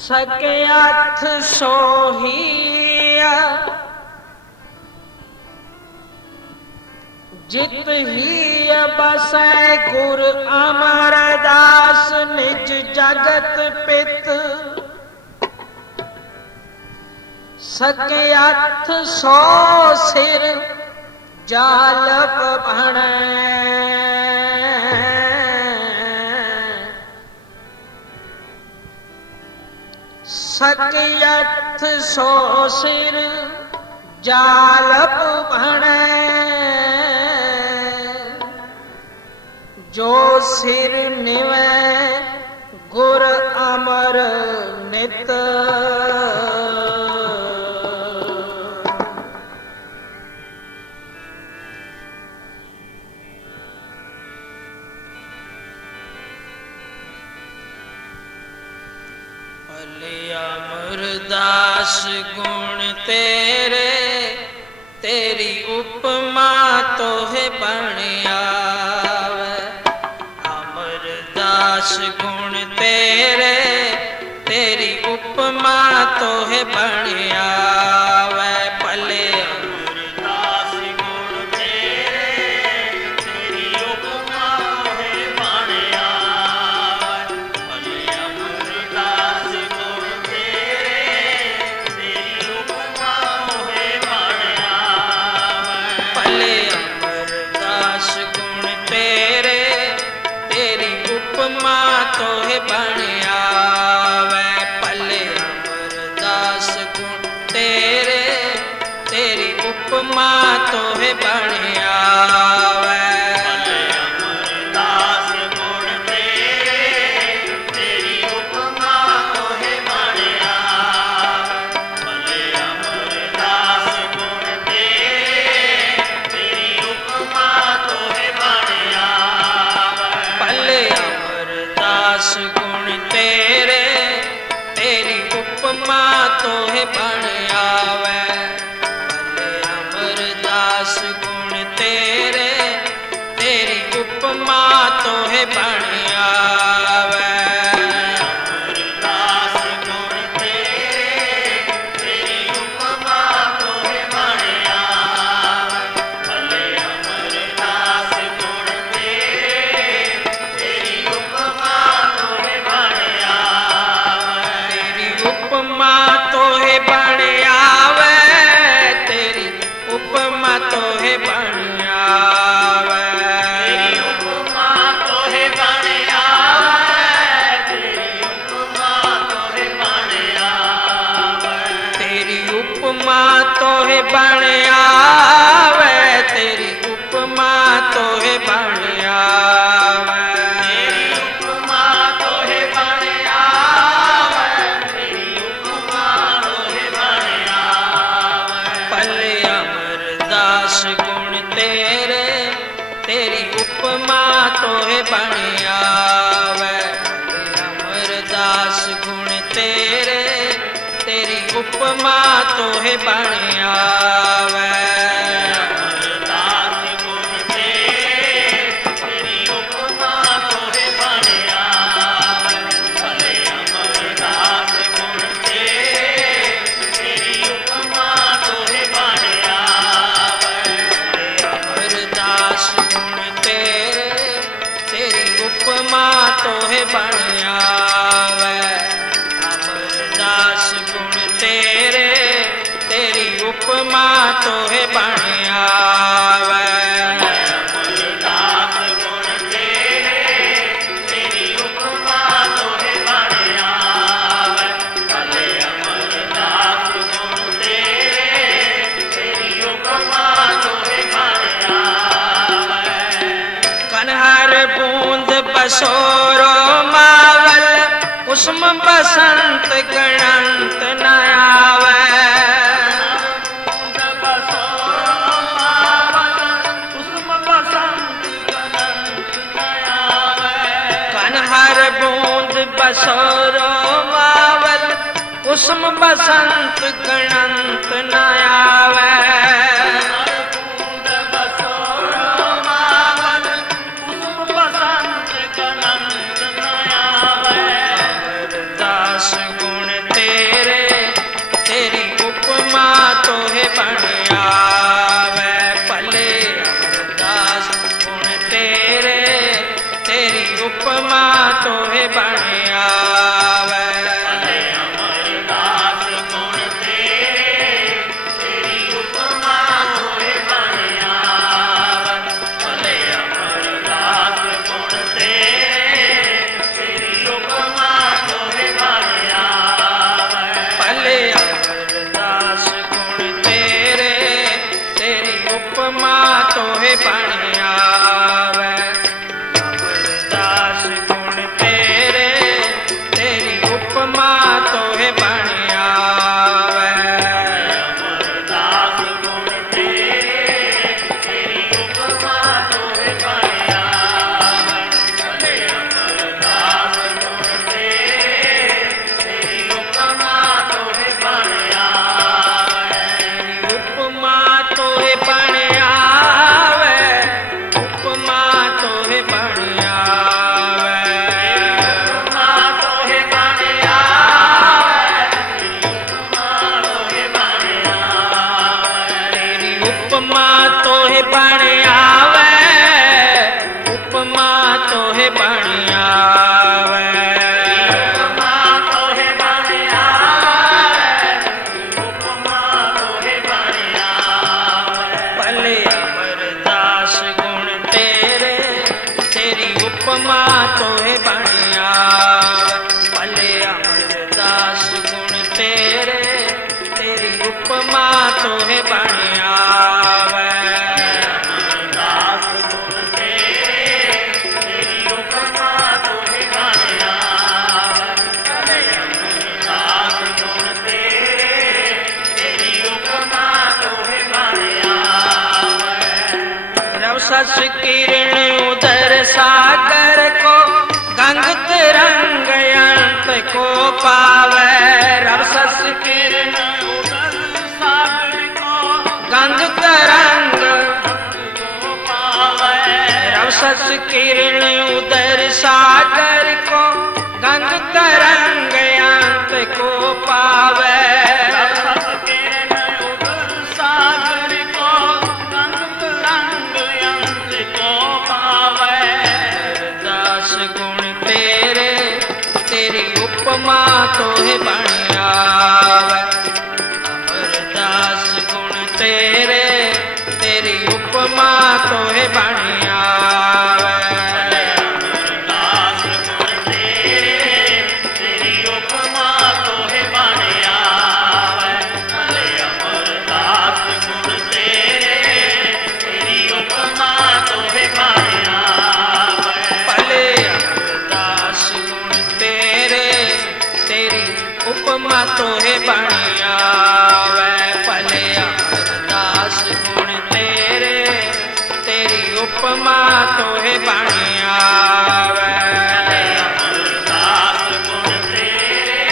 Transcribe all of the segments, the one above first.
सकयाथ सोहिया जित ही बसै गुर अमरदास निज जगत पित। सकयाथ सो सिर जालप भणै सकयथ सो सिर जालप भणै जो सिर निवै गुर अमर नित। अमरदास गुण तेरे तेरी उपमा तोहे बण आवे। अमरदास गुण तेरे तेरी उपमा तोहे बण आवे। भले अमरदास गुण तेरे तेरी उपमा तोहे बण आवे। भले अमरदास गुण तोहे बण आवे। भले अमरदास गुण तेरे तेरी उपमा तोहे बण आवे। भले अमरदास गुण तेरे तेरी उपमा तोहे बण आवे। भले अमरदास गुण तेरे तेरी उपमा तोहे बण आवे। भले अमरदास गुण तेरे तेरी उपमा तोहे बण आवे। भले अमरदास गुण तेरे तेरी उपमा तोहे बण आवे। अमरदास गुण तेरे तेरी उपमा तोहे बण आवे। भले अमरदास गुण तेरे तेरी उपमा तोहे बण आवे। तेरी उपमा तोहे बण आवे। तेरी उपमा तोहे बण आवे। तेरी उपमा तोहे बण आवे। तेरी उपमा तोहे बण आवे। तेरी उपमा तोहे बण आवे। तेरी उपमा तोहे बण आवे। तेरी उपमा तोहे बण आवे। तेरी उपमा तोहे बण आवे। भले अमरदास गुण तेरे तेरी उपमा तोहे बण आवे। अमरदास गुण तेरे तेरी उपमा तोहे बण आवे। अमरदास गुण तेरे तेरी उपमा तोहे बण आवे। भले अमरदास गुण तेरे तेरी उपमा तोहे बण आवे। अमरदास गुण तेरे तेरी उपमा तोहे बण आवे। अमरदास गुण तेरे तेरी उपमा तोहे बण आवे। अमरदास गुण तेरे तेरी उपमा तोहे बण आवे। भले अमरदास गुण तेरे तेरी उपमा तोहे बण आवे। कनहर बूंद बसोरो मावल कुसुम बसंत गणंत न आवे। कनहर बूंद बसोरो मावल कुसुम बसंत गणंत न आवे। अमरदास गुण बण आवे। अमरदास गुण तेरे तेरी उपमा तोहे बण आवे। अमरदास गुण तेरे तेरी उपमा तोहे बण आवे। उपमा तोहे बण आवे, उपमा तोहे बण आवे। उपमा तोहे बण आवे। उपमा तोहे बण आवे। तेरी उपमा तोहे बण आवे, उपमा तोहे बण आवे। उपमा तोहे बण आवे। उपमा तोहे बण आवे। भले अमरदास गुण तेरे तेरी उपमा तोहे बण आवे। भले अमरदास गुण तेरे तेरी उपमा तोहे बण आवे। अमरदास गुण तेरे तेरी उपमा तोहे बण आवे। अमरदास गुण तेरे तेरी उपमा तोहे बण आवे। रव सस किरण उदर सागर को गंग तिरंग अंत को पावे। रव सस किरण उदर सागर को गंग तरंग को पावे। रव सस किरण उदर सागर को गंग तरंग अंत को पावे। रस किरण उदर सागर को गंग रंग अंत को पावे। दास गुण तेरे तेरी उपमा तोहे बण आवे। अमरदास गुण तेरे तेरी उपमा तोहे बण आवे। अमरदास गुण तेरे तेरी उपमा तोहे बण आवे। अमरदास गुण तेरे तेरी उपमा तोहे बण आवे। भले अमरदास गुण तेरे तेरी उपमा तोहे बण आवे। भले अमरदास गुण तेरे तेरी उपमा तोहे बण आवे। अमरदास गुण तेरे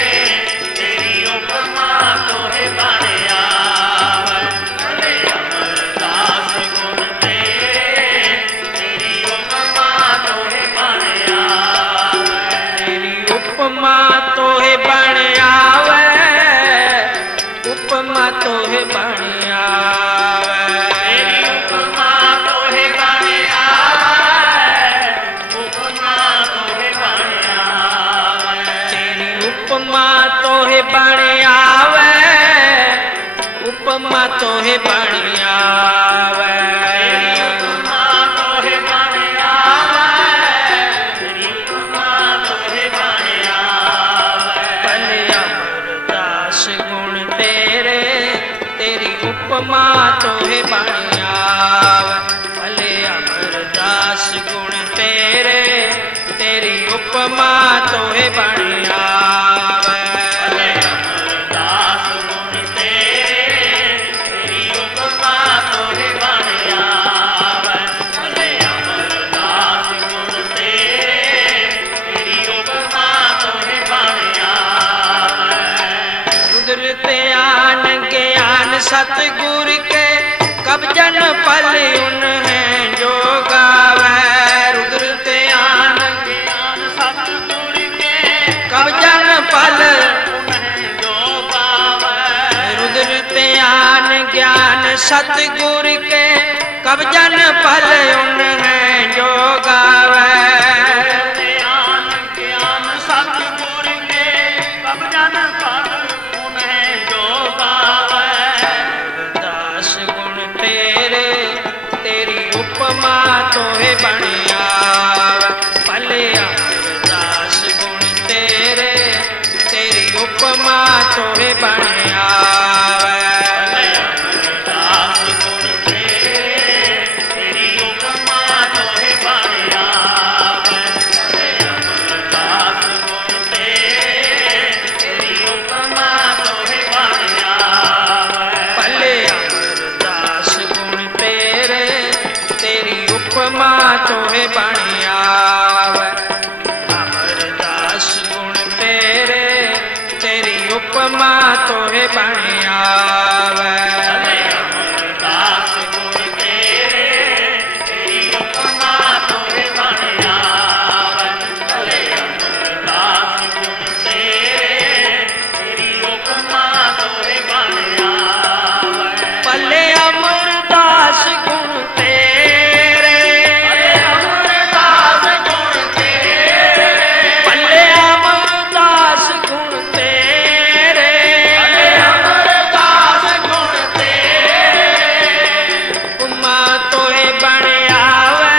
तेरी उपमा तोहे बण आवे। अमरदास गुण तेरे तेरी उपमा तोहे बण आवे। तेरी उपमा तोहे बण आवे, उपमा तोहे बण आवे। तेरी उपमा तोहे बण आवे। उपमा तोहे बण आवे। तेरी उपमा तोहे बण आवे, उपमा तोहे बण आवे। तेरी उपमा तोहे बण आवे। तेरी उपमा तोहे बण आवे। भले अमरदास गुण तेरे तेरी उपमा तोहे बण आवे। भले अमरदास गुण तेरे तेरी उपमा तोहे बण आवे। अमरदास गुण तेरे तेरी उपमा तोहे बण आवे। अमरदास गुण तेरे तेरी उपमा तोहे बण आवे। रुद्र त्यान ज्ञान सतगुर के कब जन पल उन्हें जो गावे। रुद्र त्यान ज्ञान सतगुर के कब जन पल उन्हें जो गावे। रुद्र त्यान ज्ञान सतगुर के कब जन पल उन्हें जो गावे। ज्ञान ज्ञान सतगुर के कब जन पल उन्हें जो गावे। दास गुण तेरे तेरी उपमा तोहे बण आवे। भले अमरदास गुण तेरे तेरी उपमा तोहे बण आवे। अमरदास गुण तेरे तेरी उपमा तोहे बण आवे। अमरदास गुण तेरे तेरी उपमा उपमा तोहे बण आवे। भले अमरदास गुण तेरे तेरी उपमा तोहे बण आवे। भले अमरदास गुण तेरे तेरी उपमा तोहे बण आवे। भले अमरदास गुण तेरे, भले अमरदास गुण तेरे, भले अमरदास गुण तेरे, भले अमरदास गुण तेरे, उपमा तोहे बण आवे,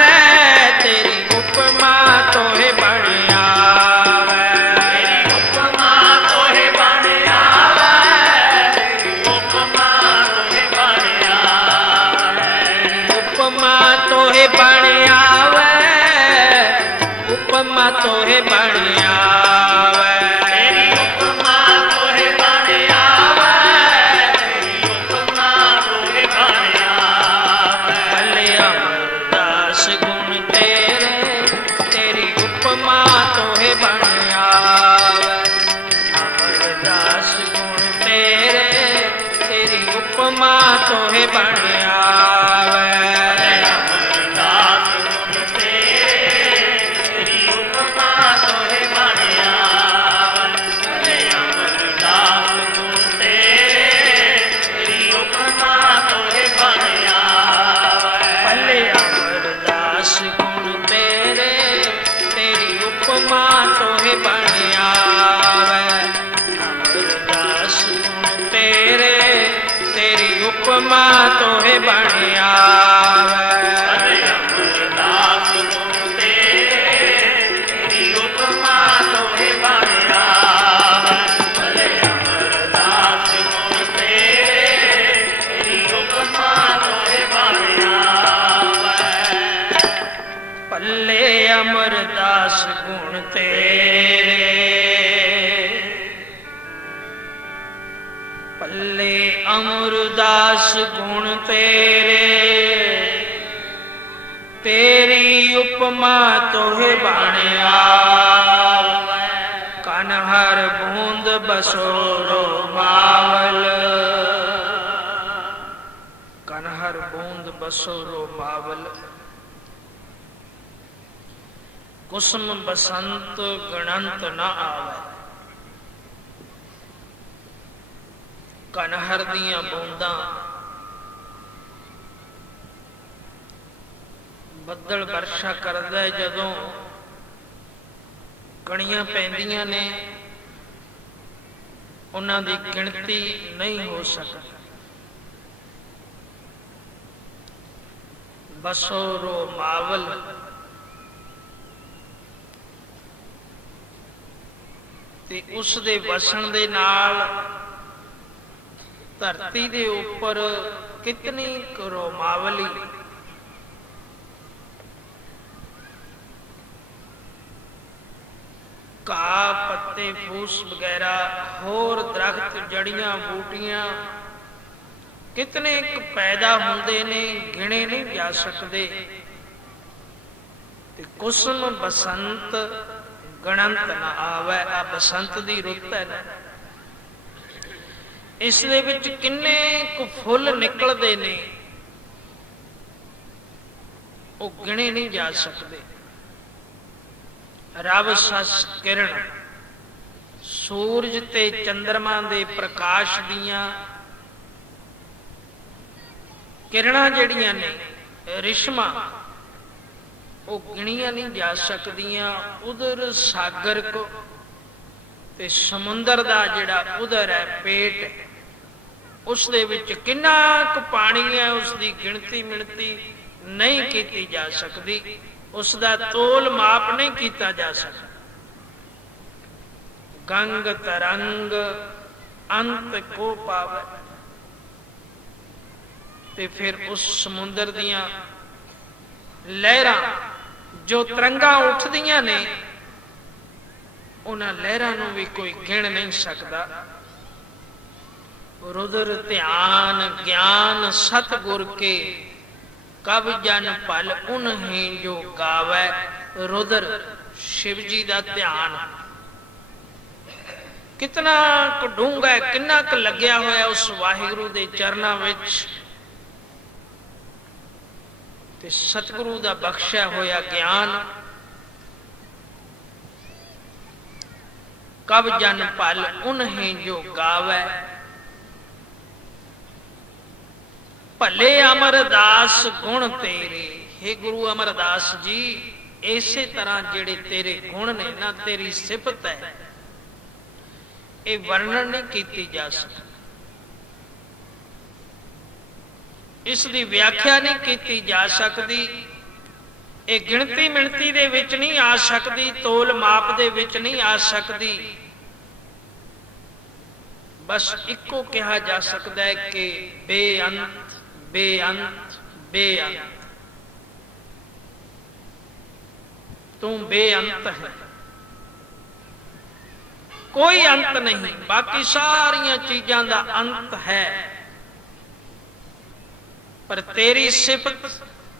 तेरी उपमा तोहे बण आवे। तेरी उपमा तोहे बण आवे। तेरी उपमा तोहे बण आवे। उपमा तोहे बण आवे, उपमा तोहे बण आवे। तेरी उपमा तोहे बण आवे। तेरी उपमा तोहे बण आवे। भले अमरदास गुण तेरे, तेरी उपमा तोहे बण आवे। अमरदास गुण तेरे, तेरी उपमा तोहे बण आवे। अमरदास गुण तेरे तेरी उपमा तोहे बण आवे। भले अमरदास गुण तेरे तेरी उपमा तोहे बण आवे। भले अमरदास गुण तेरे, तेरी उपमा तोहे बण आवे। अमरदास गुण तेरे, तेरी उपमा तोहे बण आवे। भले अमरदास गुण तेरे तेरी उपमा तोहे बण आवे। भले अमरदास गुण तेरे तेरी उपमा तोहे बण आवे। भले अमरदास गुण तेरे, भले अमरदास गुण तेरे, तेरी उपमा तोहे बण आवे। कन हर बूंद बसोरो बावल, कन हर बूंद बसोरो बावल। कुसुम बसंत गणंत न आवे। कनहर दियां बूंदां ਬੱਦਲ ਵਰਸ਼ਾ ਕਰਦਾ ਹੈ, ਜਦੋਂ ਕਣੀਆਂ ਪੈਂਦੀਆਂ ਨੇ ਉਹਨਾਂ ਦੀ ਗਿਣਤੀ ਨਹੀਂ ਹੋ ਸਕਦੀ। ਬਸੋਰੋ ਮਾਵਲ, ਤੇ ਉਸ ਦੇ ਵਸਣ ਦੇ ਨਾਲ ਧਰਤੀ ਦੇ ਉੱਪਰ ਕਿਤਨੀ ਕਰੋਮਾਵਲੀ, ਘਾਹ ਪੱਤੇ ਫੂਸ ਵਗੈਰਾ ਹੋਰ ਦਰਖਤ ਜੜੀਆਂ ਬੂਟੀਆਂ ਕਿਤਨੇ ਪੈਦਾ ਹੁੰਦੇ ਨੇ, ਗਿਣੇ ਨਹੀਂ ਜਾ ਸਕਦੇ। ਤੇ ਕੁਸਮ ਬਸੰਤ ਗਣੰਤ ਨਾ ਆਵੇ। ਆ ਬਸੰਤ ਦੀ ਰੁੱਤ ਹੈ ਨਾ, ਇਸ ਦੇ ਵਿੱਚ ਕਿੰਨੇ ਕੁ ਫੁੱਲ ਨਿਕਲਦੇ ਨੇ, ਉਹ ਗਿਣੇ ਨਹੀਂ ਜਾ ਸਕਦੇ। ਰਬ ਸਸ ਕਿਰਨ, ਸੂਰਜ ਤੇ ਚੰਦਰਮਾ ਦੇ ਪ੍ਰਕਾਸ਼ ਦੀਆਂ ਕਿਰਨਾਂ ਜਿਹੜੀਆਂ ਨੇ, ਰਿਸ਼ਮਾਂ, ਉਹ ਗਿਣੀਆਂ ਨਹੀਂ ਜਾ ਸਕਦੀਆਂ। ਉਧਰ ਸਾਗਰ ਕੋ ਤੇ ਸਮੁੰਦਰ ਦਾ ਜਿਹੜਾ ਉਧਰ ਹੈ ਪੇਟ, ਉਸ ਦੇ ਵਿੱਚ ਕਿੰਨਾ ਕੁ ਪਾਣੀ ਹੈ, ਉਸ ਦੀ ਗਿਣਤੀ ਮਿਣਤੀ ਨਹੀਂ ਕੀਤੀ ਜਾ ਸਕਦੀ, ਉਸ ਦਾ ਤੋਲ ਮਾਪ ਨਹੀਂ ਕੀਤਾ ਜਾ ਸਕਦਾ। ਗੰਗ ਤਰੰਗ ਅੰਤ ਕੋ ਪਾਵੇ। ਤੇ ਫਿਰ ਉਸ ਸਮੁੰਦਰ ਦੀਆਂ ਲਹਿਰਾਂ, ਜੋ ਤਰੰਗਾਂ ਉੱਠਦੀਆਂ ਨੇ, ਉਹਨਾਂ ਲਹਿਰਾਂ ਨੂੰ ਵੀ ਕੋਈ ਗਿਣ ਨਹੀਂ ਸਕਦਾ। रुद्र ध्यान ज्ञान सतगुर के कब जन पल उन्हें जो गावे। रुद्र शिव जी का ध्यान, कितना क डूंगा है, किन्ना क लग्या होया उस वाहिगुरु दे चरनां विच ते सतगुरु दा बख्शिया होया ज्ञान। कब जन पल उन्हें जो गावै, भले अमरदास गुण तेरे। हे गुरु अमरदास जी, इसे तरह जेड़े तेरे गुण ने ना, तेरी सिफत है, ये वर्णन नहीं की जा सकती, इसकी व्याख्या नहीं की जा सकती, ये गिणती मिणती दे विच नहीं आ सकती, तोल माप दे विच नहीं आ सकती। बस इको कहा जा सकता है कि बेअंत बेअंत बेअंत, तू बेअंत है, कोई अंत नहीं। बाकी सारिया चीजों का अंत है, पर तेरी सिफत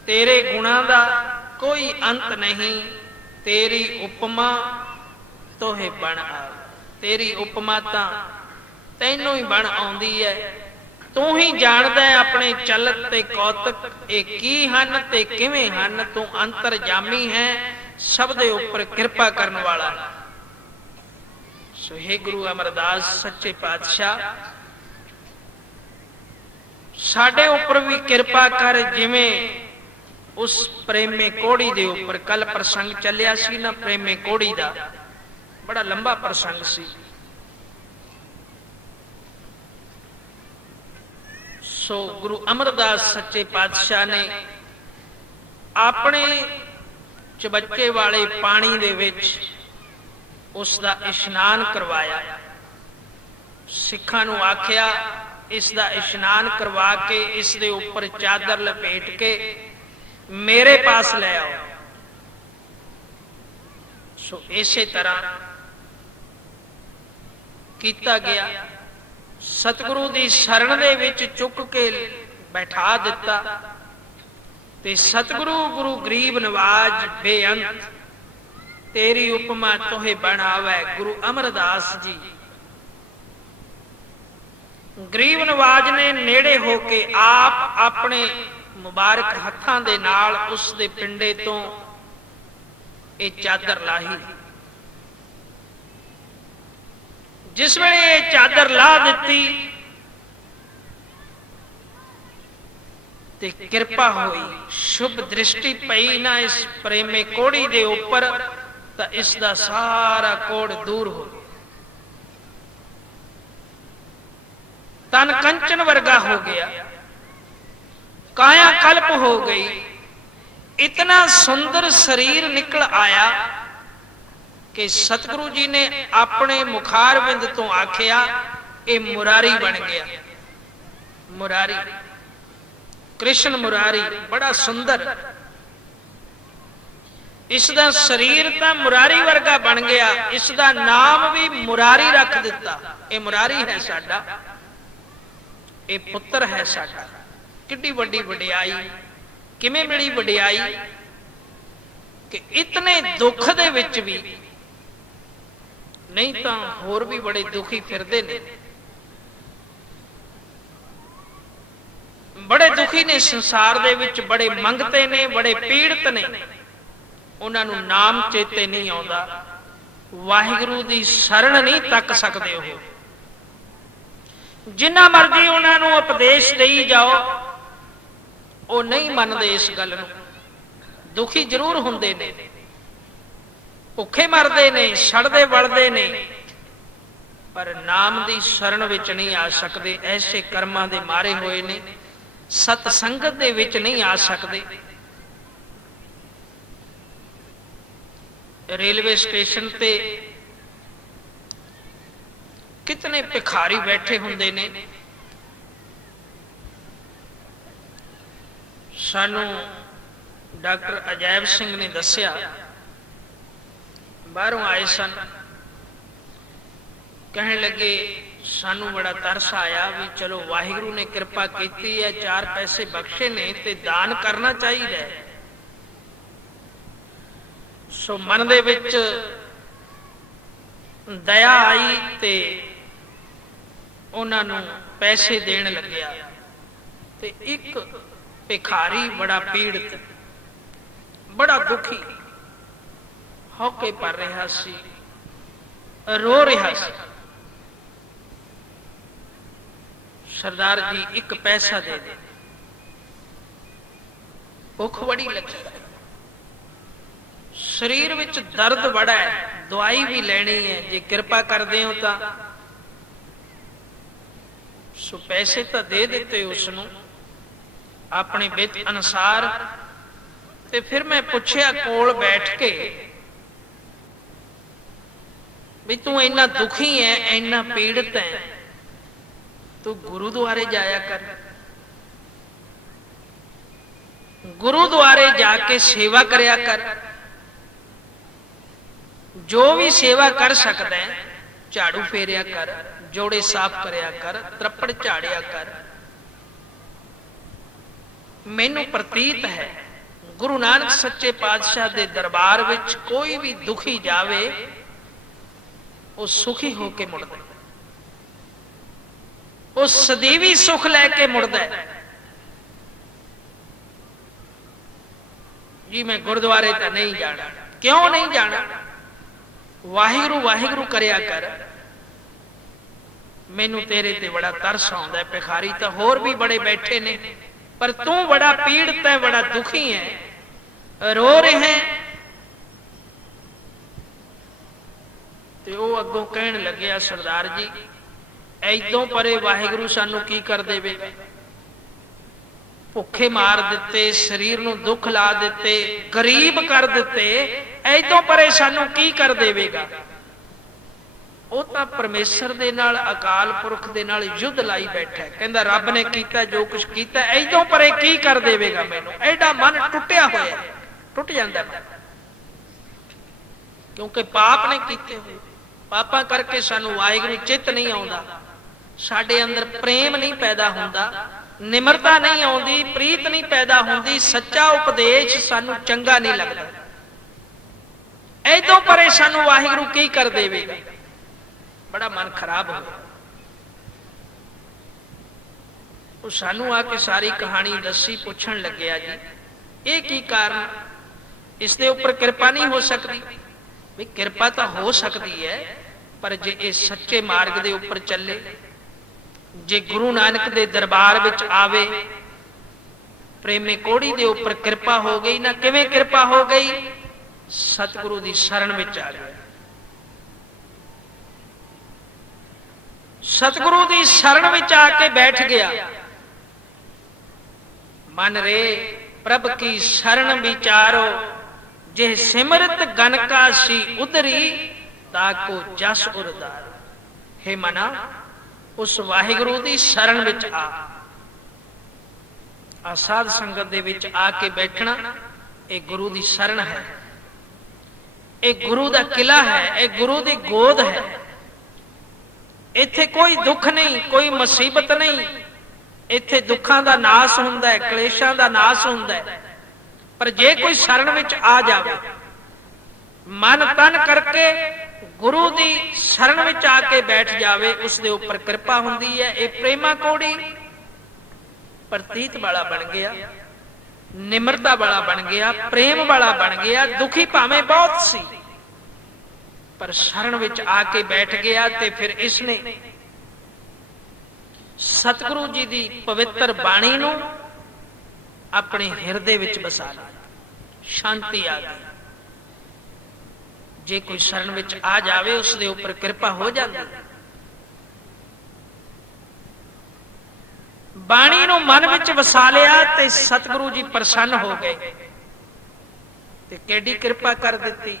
तेरे गुणों का कोई अंत नहीं। तेरी उपमा तो है बन आ, तेरी उपमा तो तैनों ही बन आउंदी है। तू ही जानदा है अपने चलत ते कौतक ये की हन ते किवें हन। तू अंतरजामी है, सब दे उपर कृपा करने वाला है। सो हे गुरु अमरदास सच्चे पातशाह, साडे उपर भी कृपा कर, जिवें उस प्रेमे कोड़ी दे उपर कल प्रसंग चलिया सी ना, प्रेमे कोड़ी दा बड़ा लंबा प्रसंग सी। सो गुरु अमरदास सच्चे पातशाह ने अपने चबच्चे वाले पानी दे विच उसका इशनान करवाया। सिखां नूं आख्या इसका इशनान करवा के इस दे उपर चादर लपेट के मेरे पास ले आओ। सो इसे तरह किया गया। सतगुरु की शरण दे विच चुक के बैठा दिता ते सतगुरु गुरु गरीब नवाज बेअंत तेरी उपमा तोहे बनावे। गुरु अमरदास जी गरीब नवाज ने नेड़े होके आप अपने मुबारक हत्थां दे नाल उस दे पिंडे तो ये चादर लाही। जिस वेले ये चादर ला दिती ते कृपा हुई, शुभ दृष्टि पई ना इस प्रेमे कोड़ी दे उपर, तो इसका सारा कोड़ दूर हो गया। तन कंचन वर्गा हो गया, काया कल्प हो गई। इतना सुंदर शरीर निकल आया कि सतगुरु जी ने अपने मुखारविंद तो आख्या ये मुरारी बन गया। मुरारी, कृष्ण मुरारी, बड़ा सुंदर। इसका शरीर तो मुरारी वर्गा बन गया, इसका नाम भी मुरारी रख दिता। ये मुरारी है साडा, ये पुत्र है साडा। किड्डी वड्डी वडियाई, किवें मिली वडियाई कि इतने दुख दे विच भी, नहीं तो होर भी बड़े दुखी फिरदे ने, बड़े दुखी ने संसार दे विच, बड़े मंगते ने, बड़े पीड़ित ने। उन्हां नूं नाम चेते नहीं आउंदा, वाहिगुरु दी शरण नहीं तक सकदे। हो जिन्ना मर्जी उन्हां नूं उपदेश देई जाओ, वो नहीं मनदे इस गल नूं। दुखी जरूर हुंदे ने, भुखे मरदे ने, सड़दे वलदे ने, पर नाम दी शरण विच नहीं आ सकदे। ऐसे कर्मां दे मारे होए ने, सतसंगत दे विच नहीं आ सकदे। रेलवे स्टेशन ते कितने भिखारी बैठे हुंदे ने। सानू डॉक्टर अजैब सिंह ने दस्या, बाहरों आए सन, कहने लगे सानू बड़ा तरस आया भी चलो वाहिगुरु ने कृपा की है, 4 पैसे बख्शे ने ते दान करना चाहिए। सो मन दे विच दया आई ते ਉਹਨਾਂ ਨੂੰ ਪੈਸੇ ਦੇਣ ਲੱਗਿਆ ਤੇ ਇੱਕ ਭਿਖਾਰੀ ਬੜਾ ਪੀੜਤ, ਬੜਾ ਦੁਖੀ ਹੌਕੇ ਭਰ ਰਿਹਾ ਸੀ, ਰੋ ਰਿਹਾ ਸੀ। ਸਰਦਾਰ ਜੀ ਇੱਕ ਪੈਸਾ ਦੇ ਦੇ, ਭੁੱਖ ਬੜੀ ਲੱਗੀ, ਸਰੀਰ ਵਿੱਚ ਦਰਦ ਬੜਾ ਹੈ, ਦਵਾਈ ਵੀ ਲੈਣੀ ਹੈ, ਜੇ ਕਿਰਪਾ ਕਰਦੇ ਹੋ ਤਾਂ। ਸੋ ਪੈਸੇ ਤਾਂ ਦੇ ਦਿੱਤੇ ਉਸਨੂੰ ਆਪਣੇ ਵਿੱਤ ਅਨੁਸਾਰ। ਤੇ ਫਿਰ ਮੈਂ ਪੁੱਛਿਆ ਕੋਲ ਬੈਠ ਕੇ ਵੀ ਤੂੰ ਇੰਨਾ ਦੁਖੀ ਹੈ, ਇੰਨਾ ਪੀੜਤ ਹੈ, ਤੂੰ ਗੁਰੂਦੁਆਰੇ ਜਾਇਆ ਕਰ, ਗੁਰੂਦੁਆਰੇ ਜਾ ਕੇ ਸੇਵਾ ਕਰਿਆ ਕਰ, ਜੋ ਵੀ ਸੇਵਾ ਕਰ ਸਕਦਾ ਹੈ, ਝਾੜੂ ਫੇਰਿਆ ਕਰ, ਜੋੜੇ ਸਾਫ਼ ਕਰਿਆ ਕਰ, ਤਰੱਪੜ ਝਾੜਿਆ ਕਰ। ਮੈਨੂੰ ਪ੍ਰਤੀਤ ਹੈ ਗੁਰੂ ਨਾਨਕ ਸੱਚੇ ਪਾਤਸ਼ਾਹ ਦੇ ਦਰਬਾਰ ਵਿੱਚ ਕੋਈ ਵੀ ਦੁਖੀ ਜਾਵੇ ਉਹ ਸੁਖੀ ਹੋ ਕੇ ਮੁੜਦਾ, ਉਹ ਸਦੀਵੀ ਸੁਖ ਲੈ ਕੇ ਮੁੜਦਾ। ਜੀ ਮੈਂ ਗੁਰਦੁਆਰੇ ਤਾਂ ਨਹੀਂ ਜਾਣਾ। ਕਿਉਂ ਨਹੀਂ ਜਾਣਾ? ਵਾਹਿਗੁਰੂ ਵਾਹਿਗੁਰੂ ਕਰਿਆ ਕਰ, ਮੈਨੂੰ ਤੇਰੇ ਤੇ ਬੜਾ ਤਰਸ ਆਉਂਦਾ। ਭਿਖਾਰੀ ਤਾਂ ਹੋਰ ਵੀ ਬੜੇ ਬੈਠੇ ਨੇ, ਪਰ ਤੂੰ ਬੜਾ ਪੀੜਤ ਹੈ, ਬੜਾ ਦੁਖੀ ਹੈ, ਰੋ ਰਿਹਾ ਹੈ। ਤੇ ਉਹ ਅੱਗੋਂ ਕਹਿਣ ਲੱਗਿਆ, ਸਰਦਾਰ ਜੀ ਐਦੋਂ ਪਰੇ ਵਾਹਿਗੁਰੂ ਸਾਨੂੰ ਕੀ ਕਰ ਦੇਵੇਗਾ? ਭੁੱਖੇ ਮਾਰ ਦਿੱਤੇ, ਸਰੀਰ ਨੂੰ ਦੁੱਖ ਲਾ ਦਿੱਤੇ, ਗਰੀਬ ਕਰ ਦਿੱਤੇ, ਐਦੋਂ ਪਰੇ ਸਾਨੂੰ ਕੀ ਕਰ ਦੇਵੇਗਾ? ਉਹ ਤਾਂ ਪਰਮੇਸ਼ਰ ਦੇ ਨਾਲ, ਅਕਾਲ ਪੁਰਖ ਦੇ ਨਾਲ ਯੁੱਧ ਲਾਈ ਬੈਠਾ। ਕਹਿੰਦਾ ਰੱਬ ਨੇ ਕੀਤਾ ਜੋ ਕੁਛ ਕੀਤਾ, ਐਦੋਂ ਪਰੇ ਕੀ ਕਰ ਦੇਵੇਗਾ ਮੈਨੂੰ? ਐਡਾ ਮਨ ਟੁੱਟਿਆ ਹੋਇਆ, ਟੁੱਟ ਜਾਂਦਾ ਮਨ, ਕਿਉਂਕਿ ਪਾਪ ਨੇ ਕੀਤੇ ਹੋਏ। ਪਾਪਾਂ ਕਰਕੇ ਸਾਨੂੰ ਵਾਹਿਗੁਰੂ ਚਿੱਤ ਨਹੀਂ ਆਉਂਦਾ, ਸਾਡੇ ਅੰਦਰ ਪ੍ਰੇਮ ਨਹੀਂ ਪੈਦਾ ਹੁੰਦਾ, ਨਿਮਰਤਾ ਨਹੀਂ ਆਉਂਦੀ, ਪ੍ਰੀਤ ਨਹੀਂ ਪੈਦਾ ਹੁੰਦੀ, ਸੱਚਾ ਉਪਦੇਸ਼ ਸਾਨੂੰ ਚੰਗਾ ਨਹੀਂ ਲੱਗਦਾ। ਐਦੋਂ ਪਰੇ ਸਾਨੂੰ ਵਾਹਿਗੁਰੂ ਕੀ ਕਰ ਦੇਵੇਗਾ? ਬੜਾ ਮਨ ਖਰਾਬ ਹੋ ਗਿਆ। ਉਹ ਸਾਨੂੰ ਆ ਕੇ ਸਾਰੀ ਕਹਾਣੀ ਦੱਸੀ, ਪੁੱਛਣ ਲੱਗਿਆ ਜੀ ਇਹ ਕੀ ਕਾਰਨ? ਇਸ ਦੇ ਉੱਪਰ ਕਿਰਪਾ ਨਹੀਂ ਹੋ ਸਕਦੀ? ਵੀ ਕਿਰਪਾ ਤਾਂ ਹੋ ਸਕਦੀ ਹੈ, ਪਰ ਜੇ ਇਹ ਸੱਚੇ ਮਾਰਗ ਦੇ ਉੱਪਰ ਚੱਲੇ, ਜੇ ਗੁਰੂ ਨਾਨਕ ਦੇ ਦਰਬਾਰ ਵਿੱਚ ਆਵੇ, ਪ੍ਰੇਮੇ ਕੋੜੀ ਦੇ ਉੱਪਰ ਕਿਰਪਾ ਹੋ ਗਈ ਨਾ। ਕਿਵੇਂ ਕਿਰਪਾ ਹੋ ਗਈ? ਸਤਿਗੁਰੂ ਦੀ ਸ਼ਰਨ ਵਿੱਚ ਆ ਗਿਆ, ਸਤਿਗੁਰੂ ਦੀ ਸ਼ਰਨ ਵਿੱਚ ਆ ਕੇ ਬੈਠ ਗਿਆ। ਮਨ ਰੇ ਪ੍ਰਭ ਕੀ ਸ਼ਰਨ ਵਿਚਾਰੋ, ਜੇ ਸਿਮਰਤ ਗਨਕਾ ਸੀ ਉਦਰੀ, ਤਾਕੋ ਜਸ ਉਰਦਾਰ। ਹੇ ਮਨਾ, ਉਸ ਵਾਹਿਗੁਰੂ ਦੀ ਸ਼ਰਨ ਵਿੱਚ ਆ ਸਾਧ ਸੰਗਤ ਦੇ ਵਿੱਚ ਆ ਕੇ ਬੈਠਣਾ, ਇਹ ਗੁਰੂ ਦੀ ਸ਼ਰਨ ਹੈ, ਇਹ ਗੁਰੂ ਦਾ ਕਿਲਾ ਹੈ, ਇਹ ਗੁਰੂ ਦੀ ਗੋਦ ਹੈ। ਇੱਥੇ ਕੋਈ ਦੁੱਖ ਨਹੀਂ, ਕੋਈ ਮੁਸੀਬਤ ਨਹੀਂ, ਇੱਥੇ ਦੁੱਖਾਂ ਦਾ ਨਾਸ ਹੁੰਦਾ ਹੈ, ਕਲੇਸ਼ਾਂ ਦਾ ਨਾਸ ਹੁੰਦਾ ਹੈ। ਪਰ ਜੇ ਕੋਈ ਸ਼ਰਨ ਵਿੱਚ ਆ ਜਾਵੇ, ਮਨ ਤਨ ਕਰਕੇ ਗੁਰੂ ਦੀ ਸ਼ਰਨ ਵਿੱਚ ਆ ਕੇ ਬੈਠ ਜਾਵੇ, ਉਸ ਦੇ ਉੱਪਰ ਕਿਰਪਾ ਹੁੰਦੀ ਹੈ। ਇਹ ਪ੍ਰੇਮਾ ਕੋੜੀ ਪ੍ਰਤੀਤ ਵਾਲਾ ਬਣ ਗਿਆ, ਨਿਮਰਤਾ ਵਾਲਾ ਬਣ ਗਿਆ, ਪ੍ਰੇਮ ਵਾਲਾ ਬਣ ਗਿਆ। ਦੁਖੀ ਭਾਵੇਂ ਬਹੁਤ ਸੀ, ਪਰ ਸ਼ਰਨ ਵਿੱਚ ਆ ਕੇ ਬੈਠ ਗਿਆ। ਤੇ ਫਿਰ ਇਸਨੇ ਸਤਿਗੁਰੂ ਜੀ ਦੀ ਪਵਿੱਤਰ ਬਾਣੀ ਨੂੰ ਆਪਣੇ ਹਿਰਦੇ ਵਿੱਚ ਵਸਾ ਲਿਆ, ਸ਼ਾਂਤੀ ਆ ਗਈ। ਜੇ ਕੋਈ ਸ਼ਰਨ ਵਿੱਚ ਆ ਜਾਵੇ, ਉਸ ਦੇ ਉੱਪਰ ਕਿਰਪਾ ਹੋ ਜਾਂਦੀ। ਬਾਣੀ ਨੂੰ ਮਨ ਵਿੱਚ ਵਸਾ ਲਿਆ ਤੇ ਸਤਿਗੁਰੂ ਜੀ ਪ੍ਰਸੰਨ ਹੋ ਗਏ ਤੇ ਕਿੱਡੀ ਕਿਰਪਾ ਕਰ ਦਿੱਤੀ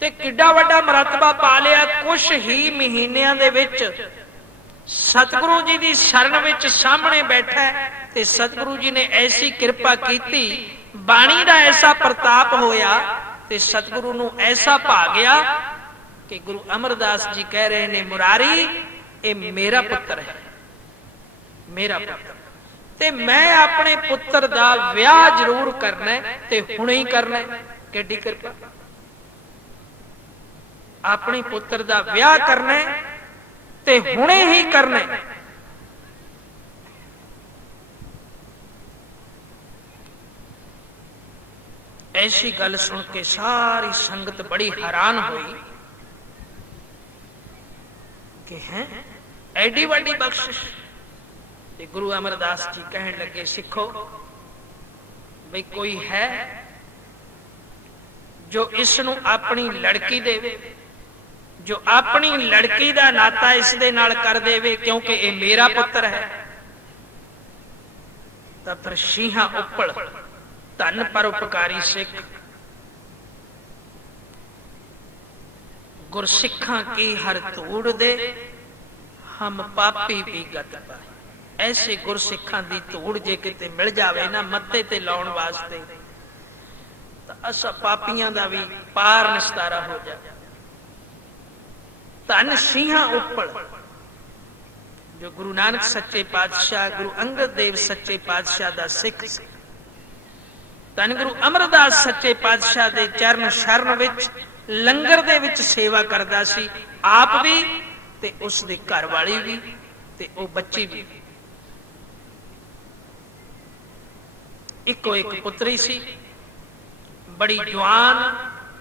ਤੇ ਕਿੱਡਾ ਵੱਡਾ ਮਰਤਬਾ ਪਾ ਲਿਆ। ਕੁਛ ਹੀ ਮਹੀਨਿਆਂ ਦੇ ਵਿੱਚ ਸਤਿਗੁਰੂ ਜੀ ਦੀ ਸ਼ਰਨ ਵਿੱਚ ਸਾਹਮਣੇ ਬੈਠਾ ਤੇ ਸਤਿਗੁਰੂ ਜੀ ਨੇ ਐਸੀ ਕਿਰਪਾ ਕੀਤੀ, ਬਾਣੀ ਦਾ ਐਸਾ ਪ੍ਰਤਾਪ ਹੋਇਆ ਤੇ ਸਤਿਗੁਰੂ ਨੂੰ ਐਸਾ ਭਾ ਗਿਆ ਕਿ ਗੁਰੂ ਅਮਰਦਾਸ ਜੀ ਕਹਿ ਰਹੇ ਨੇ, ਮੁਰਾਰੀ ਇਹ ਮੇਰਾ ਪੁੱਤਰ ਹੈ, ਮੇਰਾ ਪੁੱਤਰ, ਤੇ ਮੈਂ ਆਪਣੇ ਪੁੱਤਰ ਦਾ ਵਿਆਹ ਜ਼ਰੂਰ ਕਰਨਾ ਤੇ ਹੁਣੇ ਹੀ ਕਰਨਾ। ਕਿੱਡੀ ਕਿਰਪਾ! ਆਪਣੇ ਪੁੱਤਰ ਦਾ ਵਿਆਹ ਕਰਨਾ ਤੇ ਹੁਣੇ ਹੀ ਕਰਨਾ। ऐसी गल सुन के सारी संगत बड़ी हैरान हुई कि हैं एडी वड्डी बख्शिश। गुरु अमरदास जी कहन लगे, सिखो भाई कोई है जो इसनू अपनी लड़की देवे, जो अपनी लड़की दा नाता इस दे नाल कर देवे, क्योंकि ये मेरा पुत्र है। तब फिर शीहा उप्पल धन परोपकारी सिख, गुरसिखा की हर धूड़ दे हम पापी भी गत पाए। ऐसे गुरसिखा दी धूड़ जे किते मिल जावे ना मत्थे ते लाउण वास्ते, तो असा पापियां दा भी पार निस्तारा हो जाए। धन शीहा उप्पल, जो गुरु नानक सच्चे पातशाह, गुरु अंगद देव सच्चे पातशाह दा सिख, धन गुरु अमरदास सच्चे पातशाह दे चरण शरण विच लंगर दे विच सेवा करदा सी, आप भी ते उस दी घर वाली भी ते ओ बच्ची भी। इको एक पुत्री सी, बड़ी जवान,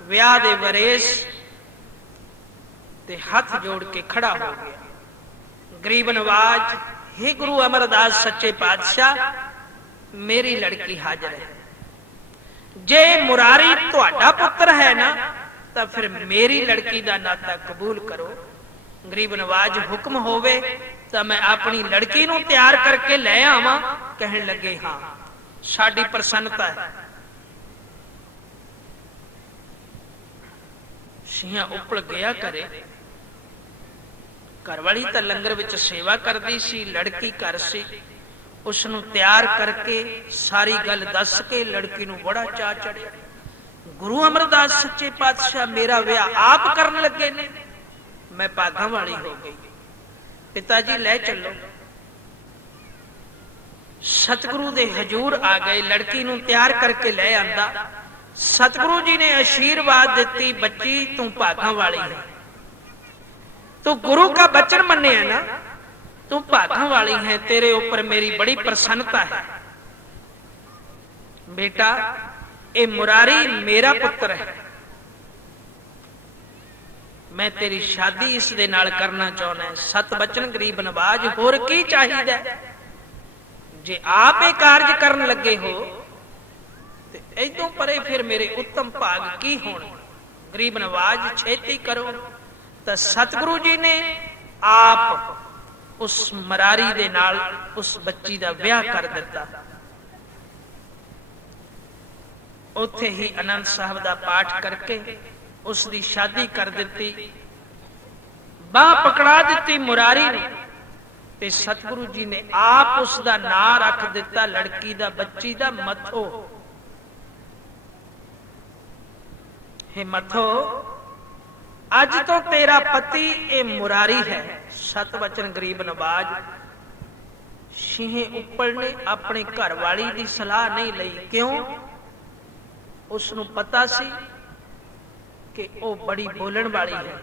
विआह दे वरेस, ते हाथ जोड़ के खड़ा हो गया। गरीब नवाज, हे गुरु अमरदास सच्चे पातशाह, मेरी लड़की हाजिर है। जे मुरारी तुहाडा पुत्र है ना, तो फिर मेरी लड़की दा नाता कबूल करो। गरीब नवाज हुक्म होवे तो मैं अपनी लड़की नू तैयार करके ले आवां। कहन लगे, हां साडी प्रसन्नता है। सिंहा उप्पल गया करे, घरवाली तो लंगर विच सेवा करदी सी, लड़की घर सी, उसनू तैयार करके सारी गल दस के लड़की नू बड़ा चाह चढ़िया। गुरु अमरदास सच्चे पातशाह मेरा विआह आप करन लगे ने, मैं भागां वाली हो गई। पिताजी ले चलो। सतगुरु दे हजूर आ गए, लड़की नू तैयार करके ले आंदा। सतगुरु जी ने आशीर्वाद दिती, बच्ची तू भागां वाली है, तू गुरु का वचन मन्ने है ना, तू भागां वाली है, तेरे ऊपर मेरी बड़ी प्रसन्नता है। बेटा ए मुरारी मेरा पुत्र है, मैं तेरी शादी इस दे नाल करना चाहना है। सत बचन गरीब नवाज, होर की चाहिदा? जे आप ये कार्य करन लगे हो ते ऐदों परे फिर मेरे उत्तम भाग की होण। गरीब नवाज छेती करो। तो सतगुरु जी ने आप उस मरारी दे नाल उस बच्ची दा ब्याह कर दिता। उत्थे ही आनंद साहब दा पाठ करके उसकी शादी कर दी। बाह पकड़ा दी मुरारी ने, ते सतगुरु जी ने आप उसका नाम रख दिता लड़की दा, बच्ची दा मथो। हे मथो, अज तो तेरा पति ए मुरारी है। सत वचन गरीब नवाज। सिंह उप्पल ने अपने घर वाली की सलाह नहीं लई। क्यों? उसनू पता सी कि वो बड़ी बोलन वाली है,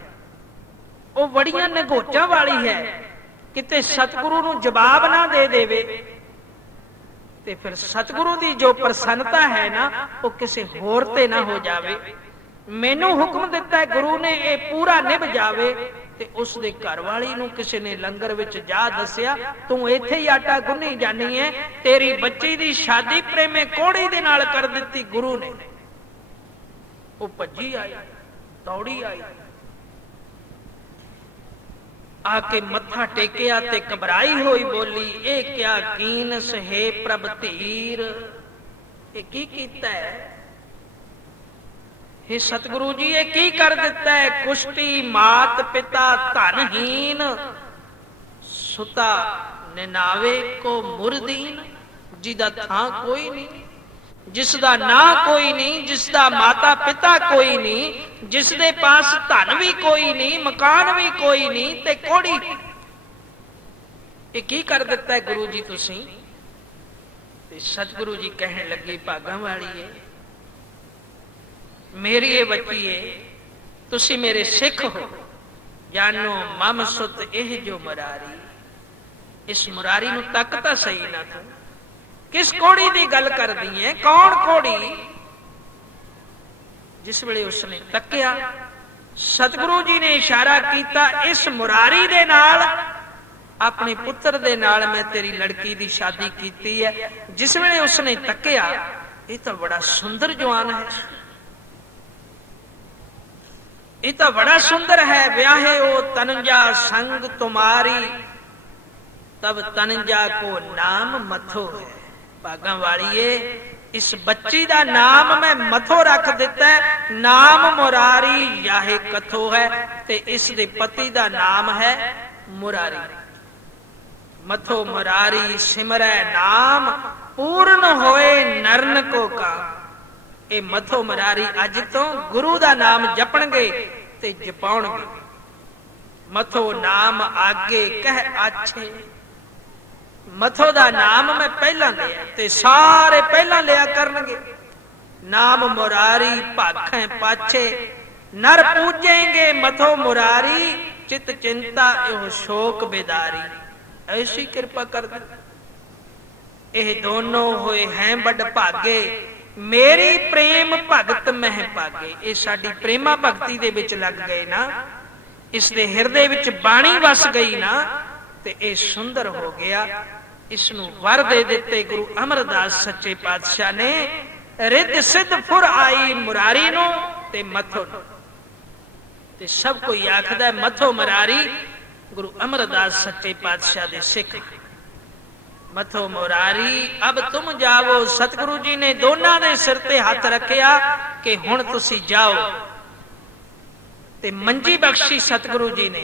वो बड़ियां नगोचा वाली है। किते सतगुरु नू जवाब ना दे देवे ते फिर सतगुरु की जो प्रसन्नता है ना, वो किसी होर ते ना हो जावे। मैनू हुक्म दिता है गुरु ने, ये पूरा निभ जावे। ते उस दे घर वाली नू किसी ने लंगर विच जा दसिया, तू इत्थे ही आटा गुन्नी जानी है, तेरी बच्ची दी शादी प्रेमे कोड़ी दे नाल कर दिती गुरु ने। वो भज्जी आई, दौड़ी आई, आके मत्था टेकिया ते घबराई हुई बोली, ए क्या कीनस है प्रभ धीर, ये की कीता है? हे सतगुरु जी, ये की कर दिता है? कुष्टी मात पिता धनहीन, सुता निनावे को मुरदीन। जिदा था कोई नहीं, जिसदा ना कोई नहीं, जिसदा माता पिता कोई नहीं, जिसदे पास धन भी कोई नहीं, मकान भी कोई नहीं, ते कोड़ी। ये की कर दिता है गुरु जी तुसी? ते सतगुरु जी कहन लगे, भागा वाली है मेरी ये बच्ची है, तुसी मेरे सिख हो, जानो मम सुत एह जो मुरारी। इस मुरारी नूं तक तां सही ना तू, किस कोड़ी दी गल करदी है? कौन कोड़ी? जिस वेले उसने तकिया, सतगुरु जी ने इशारा किया, इस मुरारी दे नाल, अपने पुत्र दे नाल मैं तेरी लड़की दी शादी कीती है। जिस वेले उसने तकिया, ये तो बड़ा सुंदर जवान है, ये तो बड़ा सुंदर है। ब्याहे ओ तनुजा संग तुम्हारी, तब तनुजा को नाम मथो है। भागा वालिए, इस बच्ची का नाम मैं मथो रख दिता है। नाम मुरारी याहे कथो है, ते इस दे पति का नाम है मुरारी। मथो मुरारी सिमरै नाम, पूर्ण होए नरन को काम। ये मथो मुरारी अज तो गुरु का नाम जपणगे ते जपाउणगे। मथो नाम आगे कह आछे, मथो दा नाम मैं पहला लिया ते सारे पहला लिया करनगे। नाम मुरारी भाखें पाछे, नर पूजेंगे मथो मुरारी। चित चिंता एहो शोक बेदारी, ऐसी कृपा कर दे। ਇਹ दोनों होए हैं बड़ भागे, मेरी प्रेम भगत मह भागे। ये साडी प्रेमा भगती दे विच लग गए ना, इस दे हिरदे विच बाणी वस गई ना, ते ये सुंदर हो गया। इसनू वर दे दिते गुरु अमरदास सच्चे पातशाह ने। रिद्ध सिद्ध फुर आई मुरारी नू ते मथो नू, ते सब कोई आखदा मथो मुरारी गुरु अमरदास सच्चे पातशाह दे सिख। मथो मुरारी अब तुम जाओ। सतगुरु जी ने दोनों ने सिर ते हाथ रखिया कि हुण तुसी जाओ। ते मंजी बख्शी सतगुरु जी ने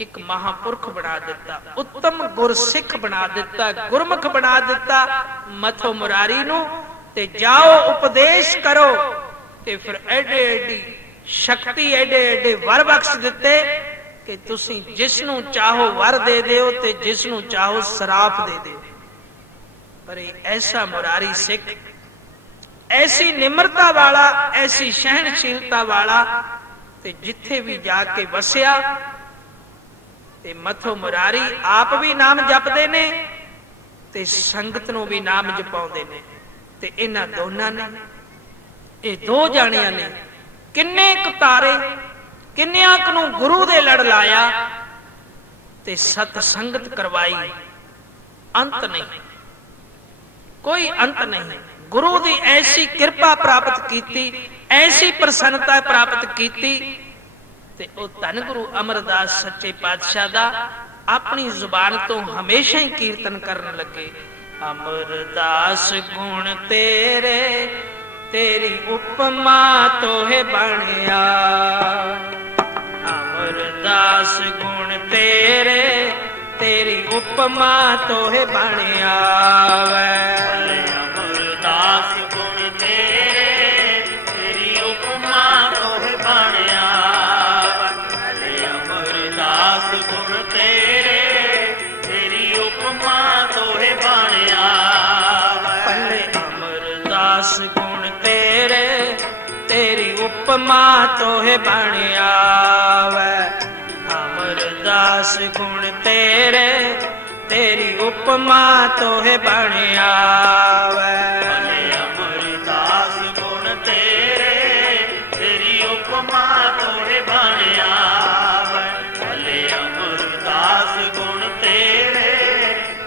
एक महापुरख बना दिता, उत्तम गुरसिख बना दिता, गुरमुख बना दिता मथो मुरारी नू। ते जाओ उपदेश करो। ते फिर एडे एडी शक्ति, एडे एडे वर बख्श दिते कि तुसी जिसनू चाहो वर दे दिओ ते जिसनू चाहो सराफ दे दिओ। पर ऐसा मुरारी सिख, ऐसी निम्रता वाला, ऐसी सहनशीलता वाला, ते जिथे भी जाके वसिया ते मथो मुरारी आप भी नाम जपदे ने ते संगत नू भी नाम जपाउंदे ने। ते इन्हां दोनां ने, ये दो जाणियां ने किन्ने क तारे, किन्नियां क नू गुरु दे लड़ लाया ते सत संगत करवाई। अंत नहीं, कोई अंत नहीं। गुरु दी ऐसी कृपा प्राप्त कीती, ऐसी प्रसन्नता प्राप्त कीती ते ओ धन गुरु अमरदास सच्चे पातशाह दा अपनी जुबान तो हमेशा ही कीर्तन करन लगे। अमरदास गुण तेरे, तेरी उपमा तोहे बणिया। अमरदास गुण तेरे, तेरी उपमा तोहे बणिया। अमरदास गुण तेरे, तेरी उपमा तोहे बणिया। अमरदास गुण तेरे, तेरी उपमा तोहे बणिया। अमरदास गुण तेरे, तेरी उपमा तोहे बणिया। अमरदास गुण तेरे, तेरी उपमा तोहे बणिया। अमरदास गुण तेरे, तेरी उपमा तोहे बणिया। अमरदास गुण तेरे,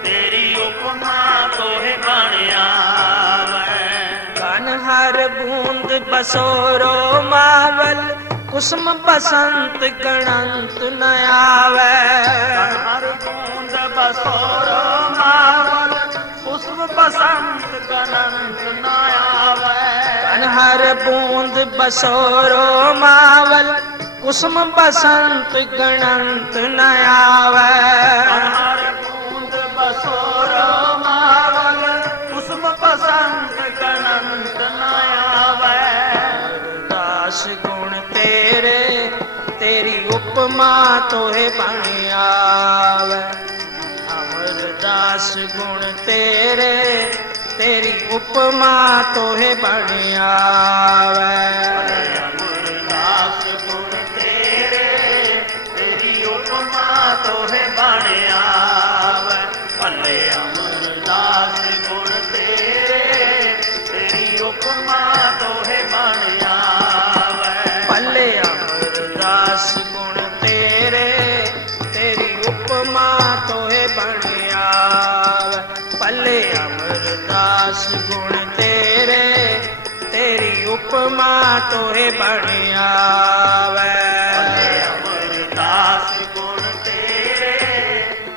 तेरी उपमा तोहे बणिया। कन हर बूंद बसोरो मावल, कुसुम बसंत गणंत न आवे। हर बूंद बसोरो मावल, कुसुम बसंत गणंत न आवे। हर बूंद बसोरो मावल, कुसुम बसंत गणंत न आवे। हर बूंद बसोरो मावल, कुसुम बसंत गणंत न आवे। अमरदास गुण तेरे, तेरी उपमा तोहे बणिया। अमरदास गुण तेरे, तेरी उपमा तोहे बणिया। अमरदास ਉਪਮਾ ਤੋਹੇ ਬਣ ਆਵੈ ਭਲੇ ਅਮਰਦਾਸ ਗੁਣ ਤੇਰੇ ਤੇਰੀ ਉਪਮਾ ਤੋਹੇ ਬਣ ਆਵੈ ਭਲੇ ਅਮਰਦਾਸ ਗੁਣ ਤੇਰੇ ਤੇਰੀ ਉਪਮਾ ਤੋਹੇ ਬਣ ਆਵੈ ਭਲੇ ਅਮਰਦਾਸ ਗੁਣ ਤੇਰੇ ਤੇਰੀ ਉਪਮਾ ਤੋਹੇ ਬਣ ਆਵੈ ਭਲੇ ਅਮਰਦਾਸ ਗੁਣ ਤੇਰੇ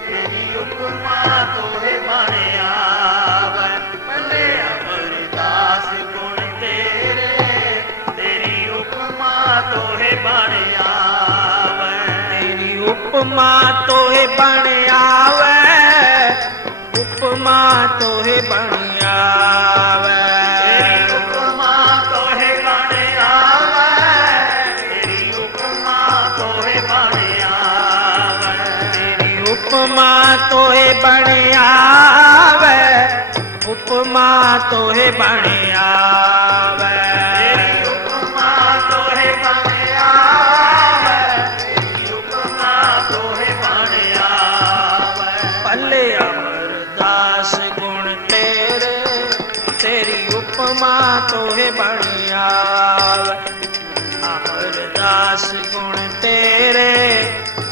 ਤੇਰੀ ਉਪਮਾ ਤੋਹੇ ਬਣ ਆਵੈ ਭਲੇ ਅਮਰਦਾਸ ਗੁਣ ਤੇਰੇ ਤੇਰੀ ਉਪਮਾ ਤੋਹੇ ਬਣ ਆਵੈ ਤੇਰੀ ਉਪਮਾ ਤੋਹੇ ਬਣ ਆਵੈ ਉਪਮਾ ਤੋਹੇ ਬਣ ਆਵੈ ਤੇਰੀ ਉਪਮਾ ਤੋਹੇ ਬਣ ਆਵੈ ਤੇਰੀ ਉਪਮਾ ਤੋਹੇ ਬਣ ਆਵੈ ਤੇਰੀ ਉਪਮਾ ਤੋਹੇ ਬਣ ਆਵੈ ਉਪਮਾ ਤੋਹੇ ਬਣ ਆਵੈ ਤੇਰੀ ਉਪਮਾ ਤੋਹੇ ਬਣ ਆਵੈ ਤੇਰੀ ਉਪਮਾ ਤੋਹੇ ਬਣ ਆਵੈ ਭਲੇ ਅਮਰਦਾਸ ਗੁਣ ਤੇਰੇ ਤੇਰੀ ਉਪਮਾ ਤੋਹੇ ਬਣ ਆਵੈ ਅਮਰਦਾਸ ਗੁਣ ਤੇਰੇ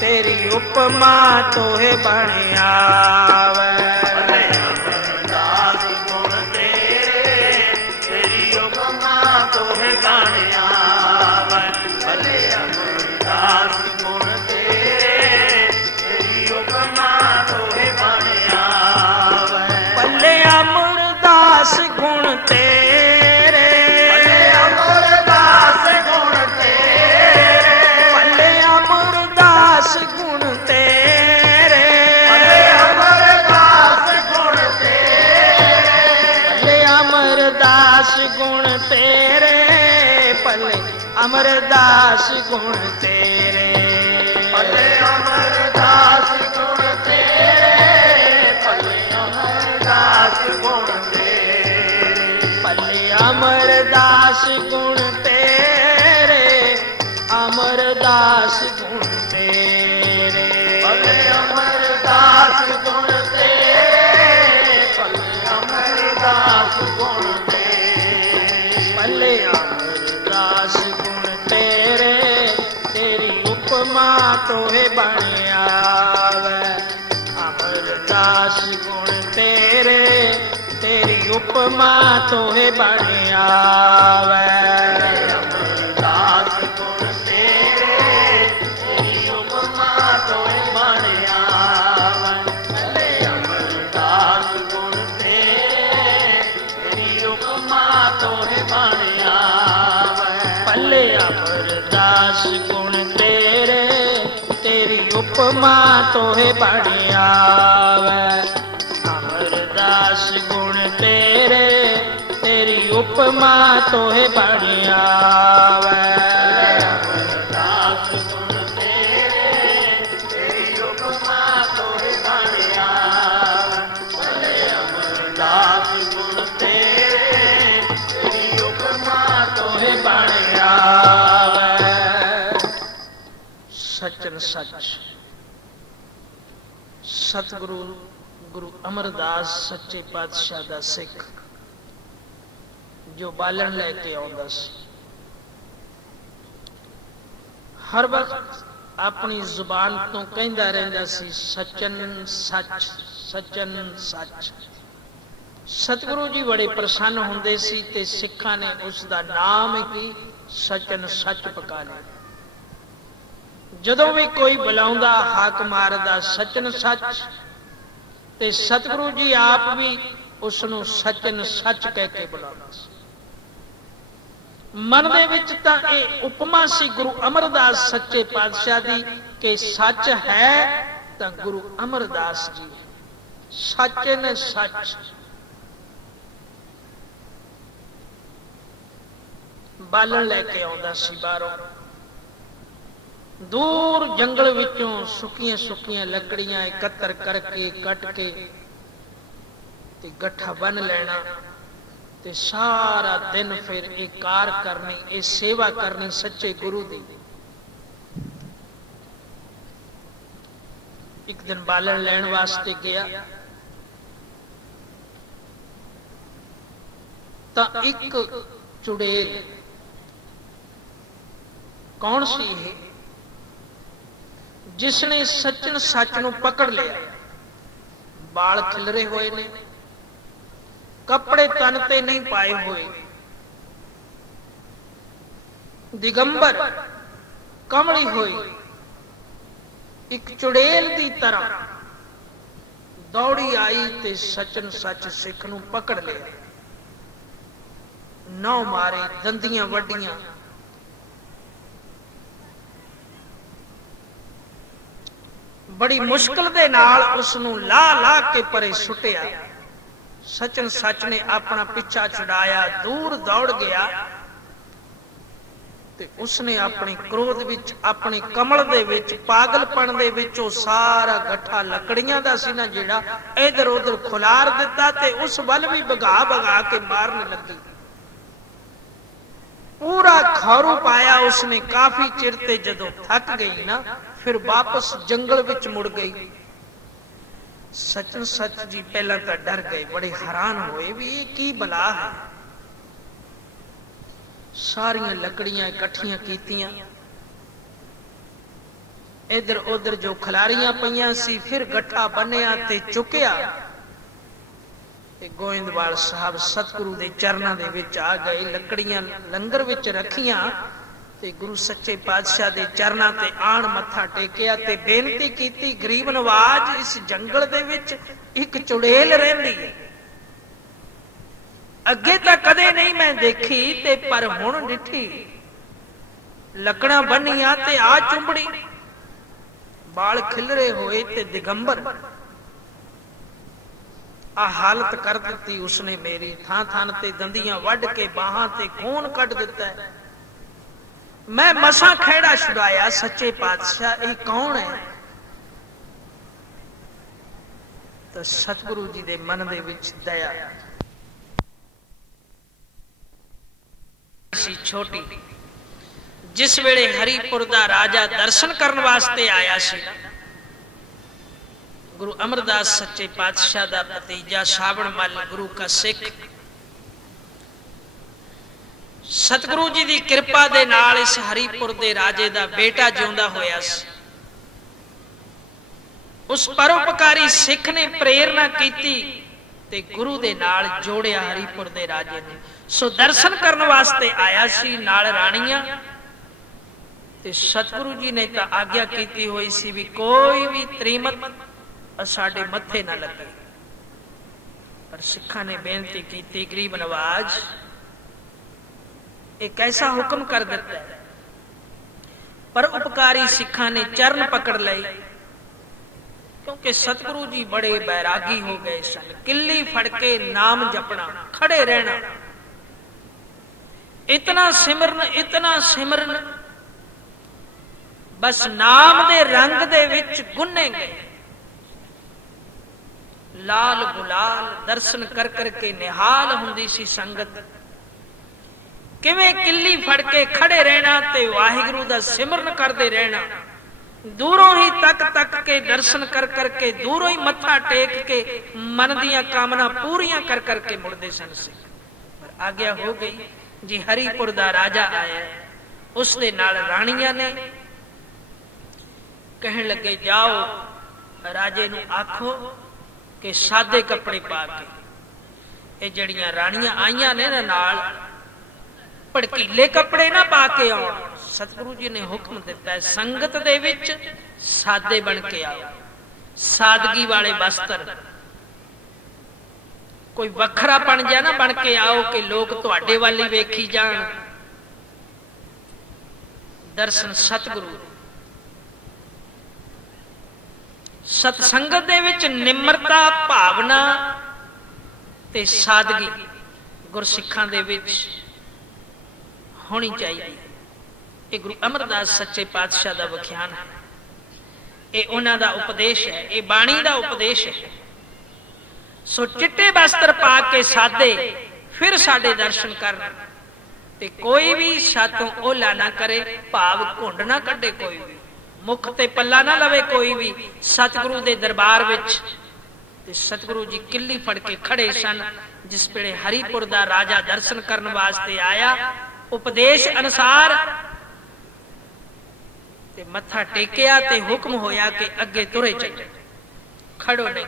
ਤੇਰੀ ਉਪਮਾ ਤੋਹੇ ਬਣ ਆਵੈ ਭਲੇ ਅਮਰਦਾਸ ਗੁਣ ਤੇਰੇ ਤੇਰੀ ਉਪਮਾ ਤੋਹੇ ਬਣ ਆਵੈ ਭਲੇ ਅਮਰਦਾਸ ਗੁਣ ਤੇਰੇ ਤੇਰੀ ਉਪਮਾ ਤੋਹੇ ਬਣ ਆਵੈ ਭਲੇ ਅਮਰਦਾਸ ਗੁਣ ਤੇਰੇ ਭਲੇ ਅਮਰਦਾਸ ਗੁਣ ਤੇਰੇ ਭਲੇ ਅਮਰਦਾਸ ਗੁਣ ਤੇਰੇ ਭਲੇ ਅਮਰਦਾਸ ਗੁਣ ਤੇਰੇ ਭਲੇ ਅਮਰਦਾਸ ਗੁਣ ਤੇਰੇ ਭਲੇ ਅਮਰਦਾਸ ਗੁਣ ਤੇਰੇ ਭਲੇ ਅਮਰਦਾਸ ਗੁਣ ਤੇਰੇ ਭਲੇ ਅਮਰਦਾਸ ਗੁਣ ਤੇਰੇ ਭਲੇ ਅਮਰਦਾਸ ਗੁਣ ਤੇਰੇ ਅਮਰਦਾਸ ਗੁਣ ਤੇਰੇ ਭਲੇ ਅਮਰਦਾਸ ਗੁਣ ਤੇਰੇ ਭਲੇ ਅਮਰਦਾਸ ਗੁਣ ਤੇਰੇ ਭਲੇ ਅਮਰਦਾਸ ਗੁਣ ਤੇਰੇ ਤੇਰੀ ਉਪਮਾ ਤੋਹੇ ਬਣ ਆਵੈ ਅਮਰਦਾਸ ਗੁਣ ਤੇਰੇ ਤੇਰੀ ਉਪਮਾ ਤੋਹੇ ਬਣ ਆਵੈ ਅਮਰਦਾਸ ਗੁਣ ਤੇਰੇ ਤੇਰੀ ਉਪਮਾ ਤੋਹੇ ਬਣ ਆਵੈ ਭਲੇ ਅਮਰਦਾਸ ਗੁਣ ਤੇਰੇ ਤੇਰੀ ਉਪਮਾ ਤੋਹੇ ਬਣ ਆਵੈ ਭਲੇ ਅਮਰਦਾਸ ਗੁਣ ਤੇਰੇ ਤੇਰੀ ਉਪਮਾ ਤੋਹੇ ਬਣ ਆਵੈ ਅਮਰਦਾਸ ਗੁਣ ਤੇਰੇ ਤੇਰੀ ਉਪਮਾ ਤੋਹੇ ਬਣ ਆਵੈ ਅਮਰਦਾਸ ਗੁਣ ਤੇਰੇ ਤੇਰੀ ਉਪਮਾ ਤੋਹੇ ਬਣ ਆਵੈ ਭਲੇ ਅਮਰਦਾਸ ਗੁਣ ਤੇਰੇ ਤੇਰੀ ਉਪਮਾ ਤੋਹੇ ਬਣ ਆਵੈ ਸਚਨ ਸੱਚ ਸਤਿਗੁਰੂ ਗੁਰੂ ਅਮਰਦਾਸ ਸੱਚੇ ਪਾਤਸ਼ਾਹ ਦਾ ਸਿੱਖ ਜੋ ਬਾਲਣ ਲੈ ਕੇ ਆਉਂਦਾ ਸੀ ਹਰ ਵਕਤ ਆਪਣੀ ਜ਼ੁਬਾਨ ਤੋਂ ਕਹਿੰਦਾ ਰਹਿੰਦਾ ਸੀ ਸਚਨ ਸੱਚ ਸਚਨ ਸੱਚ ਸਤਿਗੁਰੂ ਜੀ ਬੜੇ ਪ੍ਰਸੰਨ ਹੁੰਦੇ ਸੀ ਤੇ ਸਿੱਖਾਂ ਨੇ ਉਸ ਦਾ ਨਾਮ ਹੀ ਸਚਨ ਸੱਚ ਪਕਾ ਲਿਆ ਜਦੋਂ ਵੀ ਕੋਈ ਬੁਲਾਉਂਦਾ ਹਾਕ ਮਾਰਦਾ ਸਚਨ ਸੱਚ ਤੇ ਸਤਿਗੁਰੂ ਜੀ ਆਪ ਵੀ ਉਸ ਨੂੰ ਸਚਨ ਸੱਚ ਕਹਿ ਕੇ ਬੁਲਾਉਂਦਾ ਸੀ ਮਨ ਦੇ ਵਿੱਚ ਤਾਂ ਇਹ ਉਪਮਾ ਸੀ ਗੁਰੂ ਅਮਰਦਾਸ ਸੱਚੇ ਪਾਤਸ਼ਾਹ ਦੀ ਕਿ ਸੱਚ ਹੈ ਤਾਂ ਗੁਰੂ ਅਮਰਦਾਸ ਜੀ ਸਚਨ ਸੱਚ ਬਾਲਣ ਲੈ ਕੇ ਆਉਂਦਾ ਸੀ ਬਾਹਰੋਂ ਦੂਰ ਜੰਗਲ ਵਿੱਚੋਂ ਸੁੱਕੀਆਂ ਸੁੱਕੀਆਂ ਲੱਕੜੀਆਂ ਇਕੱਤਰ ਕਰਕੇ ਕੱਟ ਕੇ ਤੇ ਗੱਠਾ ਬੰਨ ਲੈਣਾ ਤੇ ਸਾਰਾ ਦਿਨ ਫਿਰ ਇਹ ਕਾਰ ਕਰਨੀ ਇਹ ਸੇਵਾ ਕਰਨੀ ਸੱਚੇ ਗੁਰੂ ਦੀ ਇੱਕ ਦਿਨ ਬਾਲਣ ਲੈਣ ਵਾਸਤੇ ਗਿਆ ਤਾਂ ਇੱਕ ਚੁੜੇਲ, ਕੌਣ ਸੀ ਇਹ, ਜਿਸਨੇ ਸੱਚਣ ਸੱਚ ਨੂੰ ਪਕੜ ਲਿਆ। ਬਾਲ ਖਿਲਰੇ ਹੋਏ ਨੇ, ਕੱਪੜੇ ਤਨ ਤੇ ਨਹੀਂ ਪਾਏ ਹੋਏ, ਦਿਗੰਬਰ ਕਮਲੀ ਹੋਈ, ਇੱਕ ਚੁੜੇਲ ਦੀ ਤਰ੍ਹਾਂ ਦੌੜੀ ਆਈ ਤੇ ਸੱਚਨ ਸੱਚ ਸਿੱਖ ਨੂੰ ਪਕੜ ਲਿਆ। ਨੌ ਮਾਰੇ, ਦੰਦੀਆਂ ਵੱਡੀਆਂ, ਬੜੀ ਮੁਸ਼ਕਲ ਦੇ ਨਾਲ ਉਸ ਨੂੰ ਲਾ ਲਾ ਕੇ ਪਰੇ ਸੁੱਟਿਆ। ਸੱਚਨ ਸੱਚ ਨੇ ਆਪਣਾ ਪਿੱਛਾ ਛੁਡਾਇਆ, ਦੂਰ ਦੌੜ ਗਿਆ ਤੇ ਉਸਨੇ ਆਪਣੇ ਕ੍ਰੋਧ ਵਿੱਚ, ਆਪਣੇ ਕਮਲ ਦੇ ਵਿੱਚ, ਪਾਗਲਪਣ ਦੇ ਵਿੱਚ ਉਹ ਸਾਰਾ ਗੱਠਾ ਲੱਕੜੀਆਂ ਦਾ ਸੀ ਨਾ ਜਿਹੜਾ, ਇਧਰ ਉਧਰ ਖੁਲਾਰ ਦਿੱਤਾ ਤੇ ਉਸ ਵੱਲ ਵੀ ਭਗਾ ਭਗਾ ਕੇ ਮਾਰਨ ਲੱਗੀ। ਪੂਰਾ ਖੌਰੂ ਪਾਇਆ ਉਸਨੇ। ਕਾਫੀ ਚਿਰ ਤੇ ਜਦੋਂ ਥੱਕ ਗਈ ਨਾ, ਫਿਰ ਵਾਪਸ ਜੰਗਲ ਵਿੱਚ ਮੁੜ ਗਈ। ਸੱਚਨ ਸੱਚ ਜੀ ਪਹਿਲਾਂ ਤਾਂ ਡਰ ਗਏ, ਬੜੇ ਹੈਰਾਨ ਹੋਏ ਵੀ ਇਹ ਕੀ ਬਲਾ ਹੈ। ਸਾਰੀਆਂ ਲੱਕੜੀਆਂ ਇਕੱਠੀਆਂ ਕੀਤੀਆਂ, ਇਧਰ ਉਧਰ ਜੋ ਖਲਾਰੀਆਂ ਪਈਆਂ ਸੀ, ਫਿਰ ਗੱਠਾ ਬੰਨਿਆ ਤੇ ਚੁੱਕਿਆ ਤੇ ਗੋਇੰਦਵਾਲ ਸਾਹਿਬ ਸਤਿਗੁਰੂ ਦੇ ਚਰਨਾਂ ਦੇ ਵਿੱਚ ਆ ਗਏ। ਲੱਕੜੀਆਂ ਲੰਗਰ ਵਿੱਚ ਰੱਖੀਆਂ ਤੇ ਗੁਰੂ ਸੱਚੇ ਪਾਤਸ਼ਾਹ ਦੇ ਚਰਨਾਂ ਤੇ ਆਣ ਮੱਥਾ ਟੇਕਿਆ ਤੇ ਬੇਨਤੀ ਕੀਤੀ, ਗਰੀਬ ਨਵਾਜ, ਇਸ ਜੰਗਲ ਦੇ ਵਿੱਚ ਇੱਕ ਚੁੜੇਲ ਰਹਿੰਦੀ ਹੈ, ਅੱਗੇ ਤਾਂ ਕਦੇ ਨਹੀਂ ਮੈਂ ਦੇਖੀ ਤੇ ਪਰ ਹੁਣ ਡਿੱਠੀ। ਲੱਕੜਾਂ ਬੰਨੀਆਂ ਤੇ ਆ ਚੁੰਬੜੀ, ਬਾਲ ਖਿਲਰੇ ਹੋਏ ਤੇ ਦਿਗੰਬਰ। ਆ ਹਾਲਤ ਕਰ ਦਿੱਤੀ ਉਸਨੇ ਮੇਰੀ। ਥਾਂ ਥਾਂ ਤੇ ਦੰਦੀਆਂ ਵੱਢ ਕੇ ਬਾਹਾਂ ਤੇ ਖੂਨ ਕੱਢ ਦਿੱਤਾ। ਮੈਂ ਮਸਾਂ ਖਹਿੜਾ ਛੁਡਾਇਆ। ਸੱਚੇ ਪਾਤਸ਼ਾਹ ਇਹ ਕੌਣ ਹੈ? ਤਾਂ ਸਤਿਗੁਰੂ ਜੀ ਦੇ ਮਨ ਦੇ ਵਿੱਚ ਦਇਆ ਸੀ ਛੋਟੀ। ਜਿਸ ਵੇਲੇ ਹਰੀਪੁਰ ਦਾ ਰਾਜਾ ਦਰਸ਼ਨ ਕਰਨ ਵਾਸਤੇ ਆਇਆ ਸੀ, ਗੁਰੂ ਅਮਰਦਾਸ ਸੱਚੇ ਪਾਤਸ਼ਾਹ ਦਾ ਭਤੀਜਾ ਸਾਵਣ ਮੱਲ ਗੁਰੂ ਕਾ ਸਿੱਖ, ਸਤਿਗੁਰੂ ਜੀ ਦੀ ਕਿਰਪਾ ਦੇ ਨਾਲ ਇਸ ਹਰੀਪੁਰ ਦੇ ਰਾਜੇ ਦਾ ਬੇਟਾ ਜਿਉਂਦਾ ਹੋਇਆ ਸੀ। ਉਸ ਪਰਉਪਕਾਰੀ ਸਿੱਖ ਨੇ ਪ੍ਰੇਰਨਾ ਕੀਤੀ ਤੇ ਗੁਰੂ ਦੇ ਨਾਲ ਜੋੜਿਆ ਹਰੀਪੁਰ ਦੇ ਰਾਜੇ ਨੇ। ਸੋ ਦਰਸ਼ਨ ਕਰਨ ਵਾਸਤੇ ਆਇਆ ਸੀ, ਨਾਲ ਰਾਣੀਆਂ ਤੇ ਸਤਿਗੁਰੂ ਜੀ ਨੇ ਤਾਂ ਆਗਿਆ ਕੀਤੀ ਹੋਈ ਸੀ ਵੀ ਕੋਈ ਵੀ ਤ੍ਰੀਮਤ ਸਾਡੇ ਮੱਥੇ ਨਾ ਲੱਗੇ। ਪਰ ਸਿੱਖਾਂ ਨੇ ਬੇਨਤੀ ਕੀਤੀ, ਗਰੀਬ ਨਵਾਜ ਇੱਕ ਐਸਾ ਹੁਕਮ ਕਰ ਦਿੱਤਾ। ਪਰ ਉਪਕਾਰੀ ਸਿੱਖਾਂ ਨੇ ਚਰਨ ਪਕੜ ਲਏ, ਕਿਉਂਕਿ ਸਤਿਗੁਰੂ ਜੀ ਬੜੇ ਬੈਰਾਗੀ ਹੋ ਗਏ ਸਨ। ਕਿੱਲੀ ਫੜ ਕੇ ਨਾਮ ਜਪਣਾ, ਖੜੇ ਰਹਿਣਾ, ਇਤਨਾ ਸਿਮਰਨ, ਇਤਨਾ ਸਿਮਰਨ, ਬਸ ਨਾਮ ਦੇ ਰੰਗ ਦੇ ਵਿੱਚ ਗੁੰਨੇ ਗਏ। ਲਾਲ ਗੁਲਾਲ ਦਰਸ਼ਨ ਕਰ ਕਰਕੇ ਨਿਹਾਲ ਹੁੰਦੀ ਸੀ ਸੰਗਤ। ਕਿਵੇਂ ਕਿੱਲੀ ਫੜ ਕੇ ਖੜੇ ਰਹਿਣਾ ਤੇ ਵਾਹਿਗੁਰੂ ਦਾ ਸਿਮਰਨ ਕਰਦੇ ਰਹਿਣਾ। ਦੂਰੋਂ ਹੀ ਤੱਕ ਕੇ ਦਰਸ਼ਨ ਕਰ ਕਰਕੇ, ਦੂਰੋਂ ਹੀ ਮੱਥਾ ਟੇਕ ਕੇ ਮਨ ਦੀਆਂ ਕਾਮਨਾ ਪੂਰੀਆਂ ਕਰ ਕਰਕੇ ਮੁੜਦੇ ਸਨ ਸਿੱਖ। ਪਰ ਆਗਿਆ ਹੋ ਗਈ ਜੀ, ਹਰੀਪੁਰ ਦਾ ਰਾਜਾ ਆਇਆ, ਉਸ ਦੇ ਨਾਲ ਰਾਣੀਆਂ ਨੇ। ਕਹਿਣ ਲੱਗੇ, ਜਾਓ ਰਾਜੇ ਨੂੰ ਆਖੋ ਕਿ ਸਾਦੇ ਕੱਪੜੇ ਪਾ ਕੇ, ਇਹ ਜਿਹੜੀਆਂ ਰਾਣੀਆਂ ਆਈਆਂ ਨੇ ਨਾ ਨਾਲ, ਭੜਕੀਲੇ ਕੱਪੜੇ ਨਾ ਪਾ ਕੇ ਆਉਣ। ਸਤਿਗੁਰੂ ਜੀ ਨੇ ਹੁਕਮ ਦਿੱਤਾ, ਸੰਗਤ ਦੇ ਵਿੱਚ ਸਾਦੇ ਬਣ ਕੇ ਆਓ, ਸਾਦਗੀ ਵਾਲੇ ਵਸਤਰ, ਕੋਈ ਵੱਖਰਾਪਣ ਜਿਹਾ ਨਾ ਬਣ ਕੇ ਆਓ ਕਿ ਲੋਕ ਤੁਹਾਡੇ ਵੱਲ ਹੀ ਵੇਖੀ ਜਾਣ। ਦਰਸ਼ਨ ਸਤਿਗੁਰੂ, ਸਤ ਸੰਗਤ ਦੇ ਵਿੱਚ ਨਿਮਰਤਾ, ਭਾਵਨਾ ਤੇ ਸਾਦਗੀ ਗੁਰਸਿੱਖਾਂ ਦੇ ਵਿੱਚ ਹੋਣੀ ਚਾਹੀਦੀ। ਇਹ ਗੁਰੂ ਅਮਰਦਾਸ ਸੱਚੇ ਪਾਤਸ਼ਾਹ ਦਾ ਵਿਖਿਆਨ ਹੈ, ਇਹ ਉਹਨਾਂ ਦਾ ਉਪਦੇਸ਼ ਹੈ, ਇਹ ਬਾਣੀ ਦਾ ਉਪਦੇਸ਼ ਹੈ। ਸੋ ਚਿੱਟੇ ਵਸਤਰ ਪਾ ਕੇ ਸਾਦੇ ਫਿਰ ਸਾਡੇ ਦਰਸ਼ਨ ਕਰਨ ਤੇ ਕੋਈ ਵੀ ਸਾਤੋਂ ਓਲਾ ਨਾ ਕਰੇ, ਭਾਵ ਘੁੰਡ ਨਾ ਕੱਢੇ ਕੋਈ ਵੀ। मुख ते पल्ला ना लवे कोई भी। सतगुरु दे दरबार विच ते सतगुरु जी किल्ली फड़ के खड़े सन। जिस वेले हरिपुर दा राजा दर्शन करन वास्ते आया, उपदेश अनुसार ते मत्था टेकिया ते हुक्म होया कि अगे तुरे चलो, खड़ो नहीं।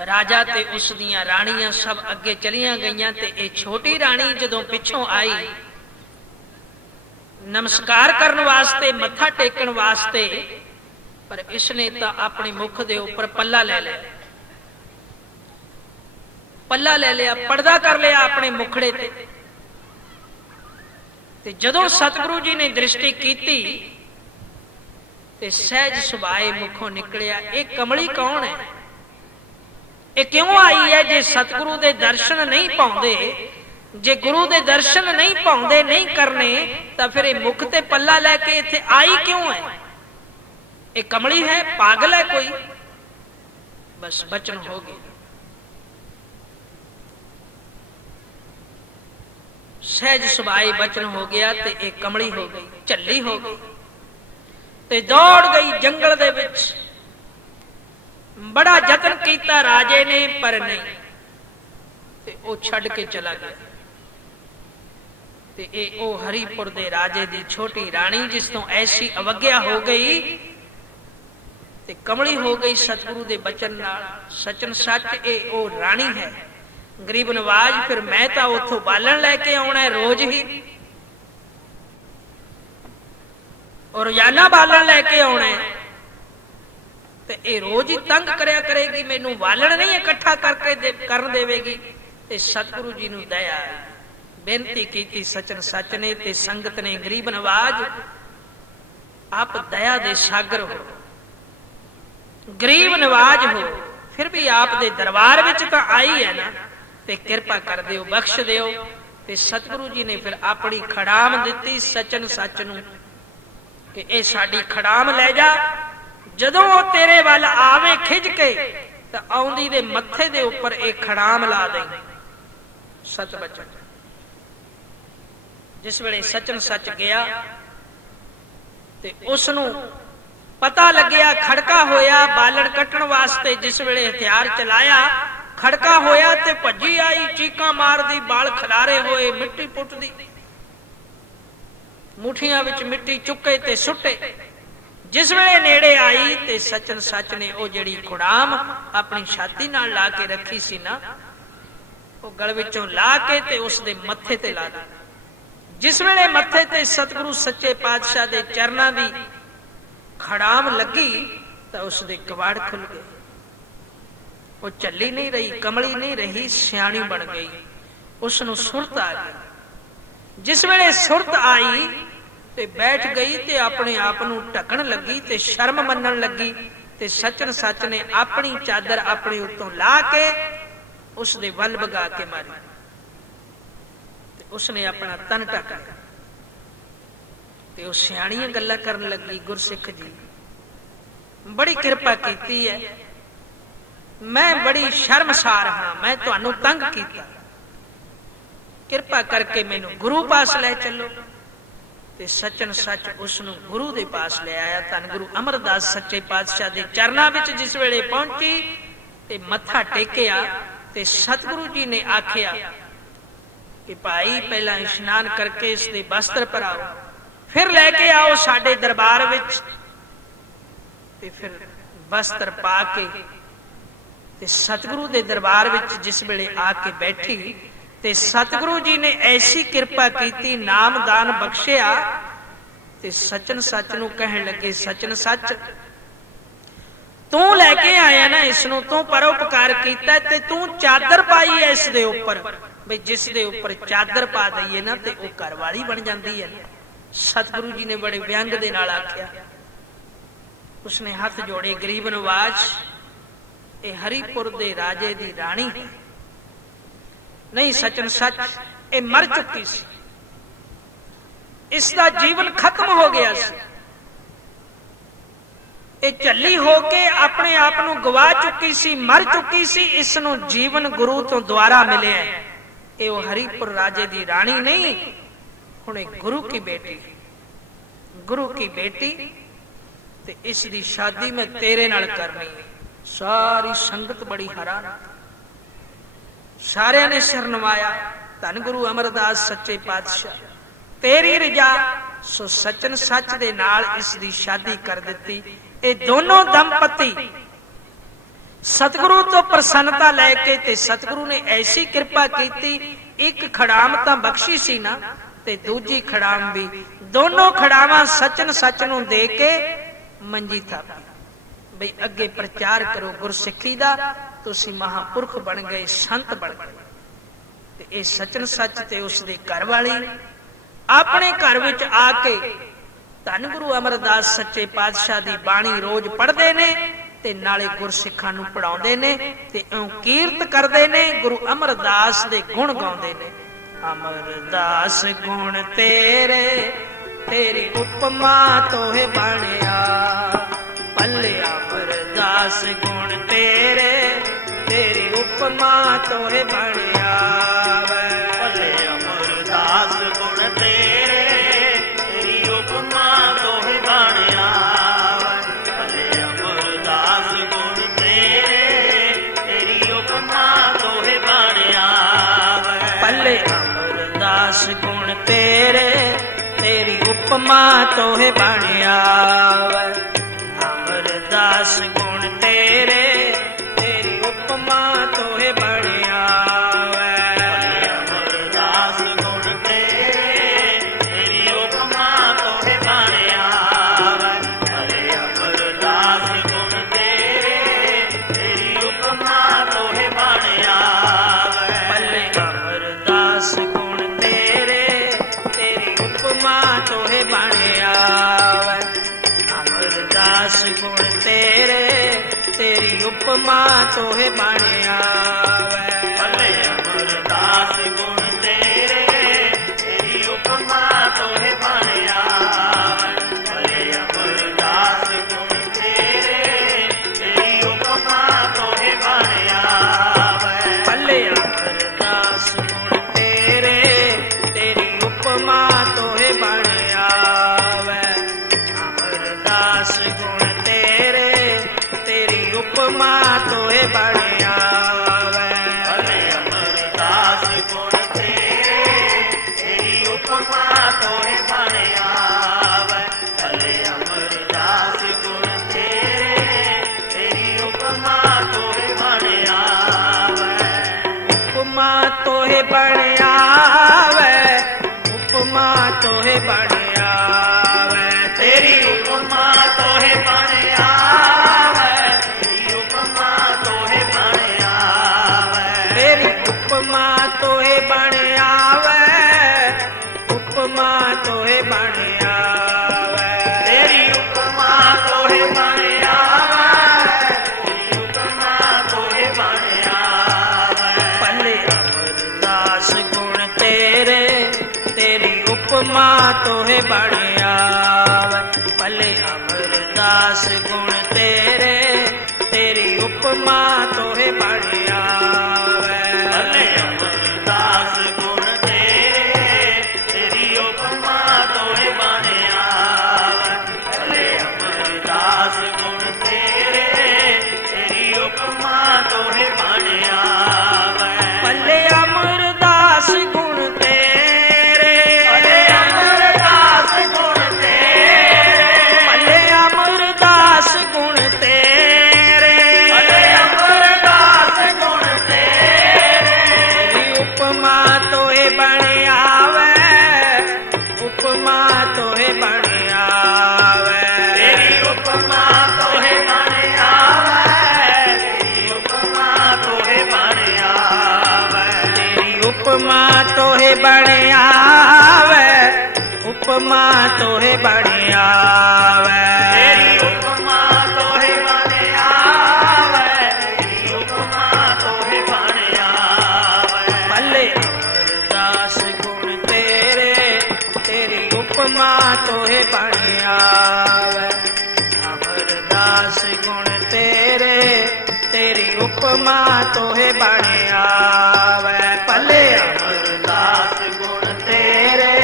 राजा ते उस दियां राणियां सब अगे चलियां गईयां ते ए छोटी राणी जदों पिछों आई नमस्कार करन वास्ते, मत्था टेकन वास्ते, पर इसने तो अपने मुख दे ऊपर पल्ला ले लिया, पल्ला ले लिया, पर्दा कर लिया अपने मुखड़े ते जदों सतगुरु जी ने दृष्टि कीती ते सहज सुभाए मुखों निकलिया, ये कमली कौन है, ये क्यों आई है? जे सतगुरु दे दर्शन नहीं पाउंदे, जे गुरु दे दर्शन नहीं पाउंदे, नहीं करने, तो फिर ये मुख ते पल्ला लैके इत्थे आई क्यों है? ये कमली है, पागल है कोई? बस बचन हो गया। सहज सुभाई बचन हो गया ते एक कमली हो गई, झल्ली हो गई ते दौड़ गई जंगल दे विच। बड़ा जतन कीता राजे ने पर नहीं, ते ओ छड़ के चला गया। ते ए ओ हरिपुर दे राजे दी छोटी राणी जिस तो ऐसी अवज्ञा हो गई ते कमली हो गई सतगुरु दे बचन नाल। सचन सच ए ओ राणी है। गरीब नवाज फिर मैं तो उथों बालन लैके आउणा है रोज ही, और रोजाना बालन लैके आउणा है, ते ए रोज ही तंग करया करेगी, मैनू बालन नहीं इकट्ठा करके कर देवेगी। ते सतगुरु जी नू दया आई, बेनती की सचन सच ने ते संगत ने, गरीब नवाज आप दया दे सागर हो, गरीब नवाज हो, फिर भी आप दे दरबार विच तां आई है ना, ते किरपा कर दिओ, बख्श दिओ। ते सतगुरु जी ने फिर अपनी खड़ाम दिती सचन सच नू कि ए साडी खड़ाम ले जा, जदों वो तेरे वल आवे खिज के तां आउंदी दे मत्थे दे उपर ए खड़ाम ला दे। सच बचन। जिस वेले सचन सच गया ते उसनू पता लग्या, खड़का होया बालन कट्टण वास्ते, जिस वेले हथियार चलाया खड़का होया ते भज्जी आई, चीकां मारदी, बाल खलारे होए, मिट्टी पुटदी, मुठियां विच मिट्टी चुके ते सुट्टे। जिस वेले नेड़े आई ते सचन सच ने ओ जिहड़ी खुड़ाम अपनी छाती नाल ला के रखी सी ना, ओ गल विचों ला के ते उस दे मत्थे ते ला दी। जिस वेले मत्थे ते सतगुरु सच्चे पातशाह दे चरनां दी खड़ाम लगी तो उस दे कवाड़ खुल गए। वो झल्ली नहीं रही, कमली नहीं रही, सियाणी बन गई। उसनू सुरत आ गई। जिस वेले सुरत आई ते बैठ गई ते अपने आप नू ढकण लगी ते शर्म मनन लगी ते सचन सच ने अपनी चादर अपने उत्तों ला के उस दे वल भगा के मारी ते उसने अपना तन ढक लिया ते उस सियाणियां गल्लां करन लगी, गुरसिख जी बड़ी किरपा कीती है, मैं बड़ी शर्मसार हाँ, मैं तुहानू तंग कीता, किरपा करके मैनू गुरु पास ले चलो। ते सचन सच उसनू गुरु दे पास ले आया। धन गुरु अमरदास सच्चे पातशाह दे चरनां विच जिस वेले पहुंची ते मत्था टेकिया ते सतगुरु जी ने आखिया कि भाई पहला इशनान करके इस दे वस्त्र पराओ, फिर लेके आओ साडे दरबार विच। ते फिर वस्त्र पा के ते सतगुरु दे दरबार विच जिस वेले आके बैठी ते सतगुरु जी ने ऐसी किरपा कीती, नाम दान बख्शिया ते सचन सच नू कहन लगे, सचन सच तू लैके आया ना इसनू, तू परोपकार कीता ते तू चादर पाई है इस दे उपर, बई जिस दे उपर चादर पा दईए ना ते ओ घर वाली बन जाती है। सतगुरु जी ने बड़े व्यंग दे नाल आख्या। उसने हाथ जोड़े, गरीब नवाज ए हरिपुर दे राजे दी राणी है नहीं, सचन सच ए मर चुकी सी, इसका जीवन खत्म हो गया सी, ए झल्ली होके अपने आप नू गवा चुकी सी, मर चुकी सी, इसनू जीवन गुरु तो द्वारा मिले। ए ओ हरिपुर राजे दी राणी नहीं, हुणे गुरु की बेटी ते इस दी शादी मैं तेरे नाल करनी है। सारी संगत बड़ी हैरान, सारियां ने सिर नवाया, धन गुरु अमरदास सच्चे पातशाह तेरी रजा। सो सचन सच दे नाल इस दी शादी कर दिती। ये दोनों दंपति सतगुरु तो प्रसन्नता लैके ते सतगुरु ने ऐसी कृपा की, एक खड़ाम तां बख्शी सी ना ते दूजी खड़ाम भी, दोनों खड़ावां सचन सच नूं दे के मंजी थापी बई अगे प्रचार करो गुरसिੱਖੀ दा, तुसी महापुरख बन गए, संत बन गए। ते ये सचन सच ते उसदे घर वाली अपने घर विच आके धन गुरु अमरदास सच्चे पातशाह दी बाणी रोज पढ़दे ने ते नाले गुरसिੱਖਾਂ नूं पढ़ाउंदे ने ते कीरत करदे ने, गुरु अमरदास दे गुण गाउंदे ने। अमरदास गुण तेरे तेरी उपमा तोहे बणिया, पल्ले अमरदास गुण तेरे तेरी उपमा तोहे बणिया। पल्ले अमरदास गुण तेरे तेरी उपमा तोहे बणिया। पल्ले अमरदास गुण तेरे तेरी उपमा तोहे बणिया। पल्ले अमरदास गुण तेरे तेरी उपमा तोहे बणिया। अमरदास गुण तेरे तेरी उपमा तोहे बणिया। अमरदास गुण तेरे तेरी उपमा तोहे बणिया। अमरदास गुण तेरे तेरी उपमा तोहे बणिया। पल्ले अमरदास गुण तेरे तेरी उपमा तोहे बणिया। अमरदास गुण तेरे तेरी उपमा तोहे बणिया। पल्ले अमरदास गुण तेरे तेरी उपमा तोहे बणिया। पल्ले अमरदास गुण तेरे तेरी उपमा तोहे बणिया। पल्ले अमरदास गुण तेरे तेरी उपमा तोहे बणिया। अमरदास गुण तेरे तेरी उपमा तोहे बणिया। पल्ले अमरदास गुण तेरे तेरी उपमा तोहे बणिया। पल्ले अमरदास गुण तेरे तेरी उपमा तोहे बणिया। उपमा तोहे बणिया। उपमा तोहे बणिया। तेरी उपमा तोहे बणिया। तेरी उपमा तोहे बणिया। तेरी उपमा तोहे बणिया। उपमा तोहे बणिया। तेरी उपमा तोहे बणिया। तेरी उपमा तोहे बणिया। पल्ले अमरदास गुण तेरे तेरी उपमा तोहे बणिया। पल्ले अमरदास गुण तेरे तेरी उपमा तोहे बणिया। पल्ले अमरदास गुण तेरे तेरी उपमा तोहे बणिया। पल्ले अमरदास गुण तेरे तेरी उपमा तोहे बणिया। पल्ले अमरदास गुण तेरे। पल्ले अमरदास गुण तेरे। पल्ले अमरदास गुण तेरे। पल्ले अमरदास गुण तेरे। तेरी उपमा तोहे बणिया। उपमा तोहे बणिया। तेरी उपमा तोहे बणिया। तेरी उपमा तोहे बणिया। तेरी उपमा तोहे बणिया। उपमा तोहे बणिया। तेरी उपमा तोहे बणिया। तेरी उपमा तोहे बणिया। पल्ले अमरदास गुण तेरे तेरी उपमा तोहे बणिया। अमरदास गुण तेरे तेरी उपमा तोहे बणिया। पल्ले अमरदास गुण तेरे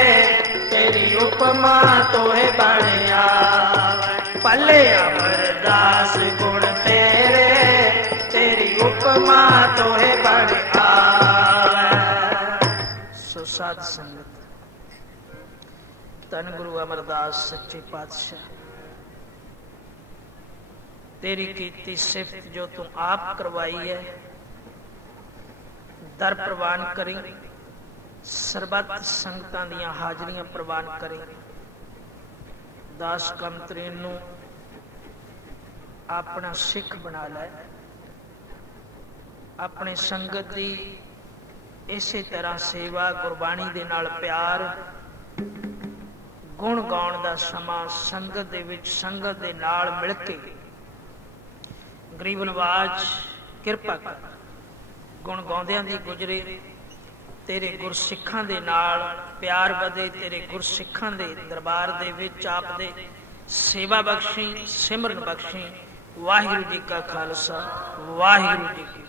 ਤੋਹੇ ਬਣ ਆਵੈ। ਭਲੇ ਅਮਰਦਾਸ ਗੁਣ ਤੇਰੇ, ਤੇਰੀ ਉਪਮਾ ਤੋਹੇ ਬਣ ਆਵੈ। ਸੋ ਸਾਧ ਸੰਗਤ, ਧੰਨ ਗੁਰੂ ਅਮਰਦਾਸ ਸੱਚੇ ਪਾਤਸ਼ਾਹ, तेरी कीती सिफत जो तू आप करवाई है, दर प्रवान करी, सरबत संगतां दियां हाजरियां प्रवान करी। दास कंतरी नूं अपना सिख बना लै, अपने संगत दी इसे तरह सेवा, गुरबाणी दे नाल प्यार, गुण गाउण दा समा संगत दे विच संगत दे नाल मिल के गरीब नवाज किरपा कर। गुण गाउंदियां दी गुजरे, तेरे गुरसिखां दे नाल प्यार वधे, तेरे गुरसिखां दे दरबार दे विच आप दे सेवा बख्शी, सिमरन बख्शी। वाहिगुरू जी का खालसा, वाहिगुरू जी की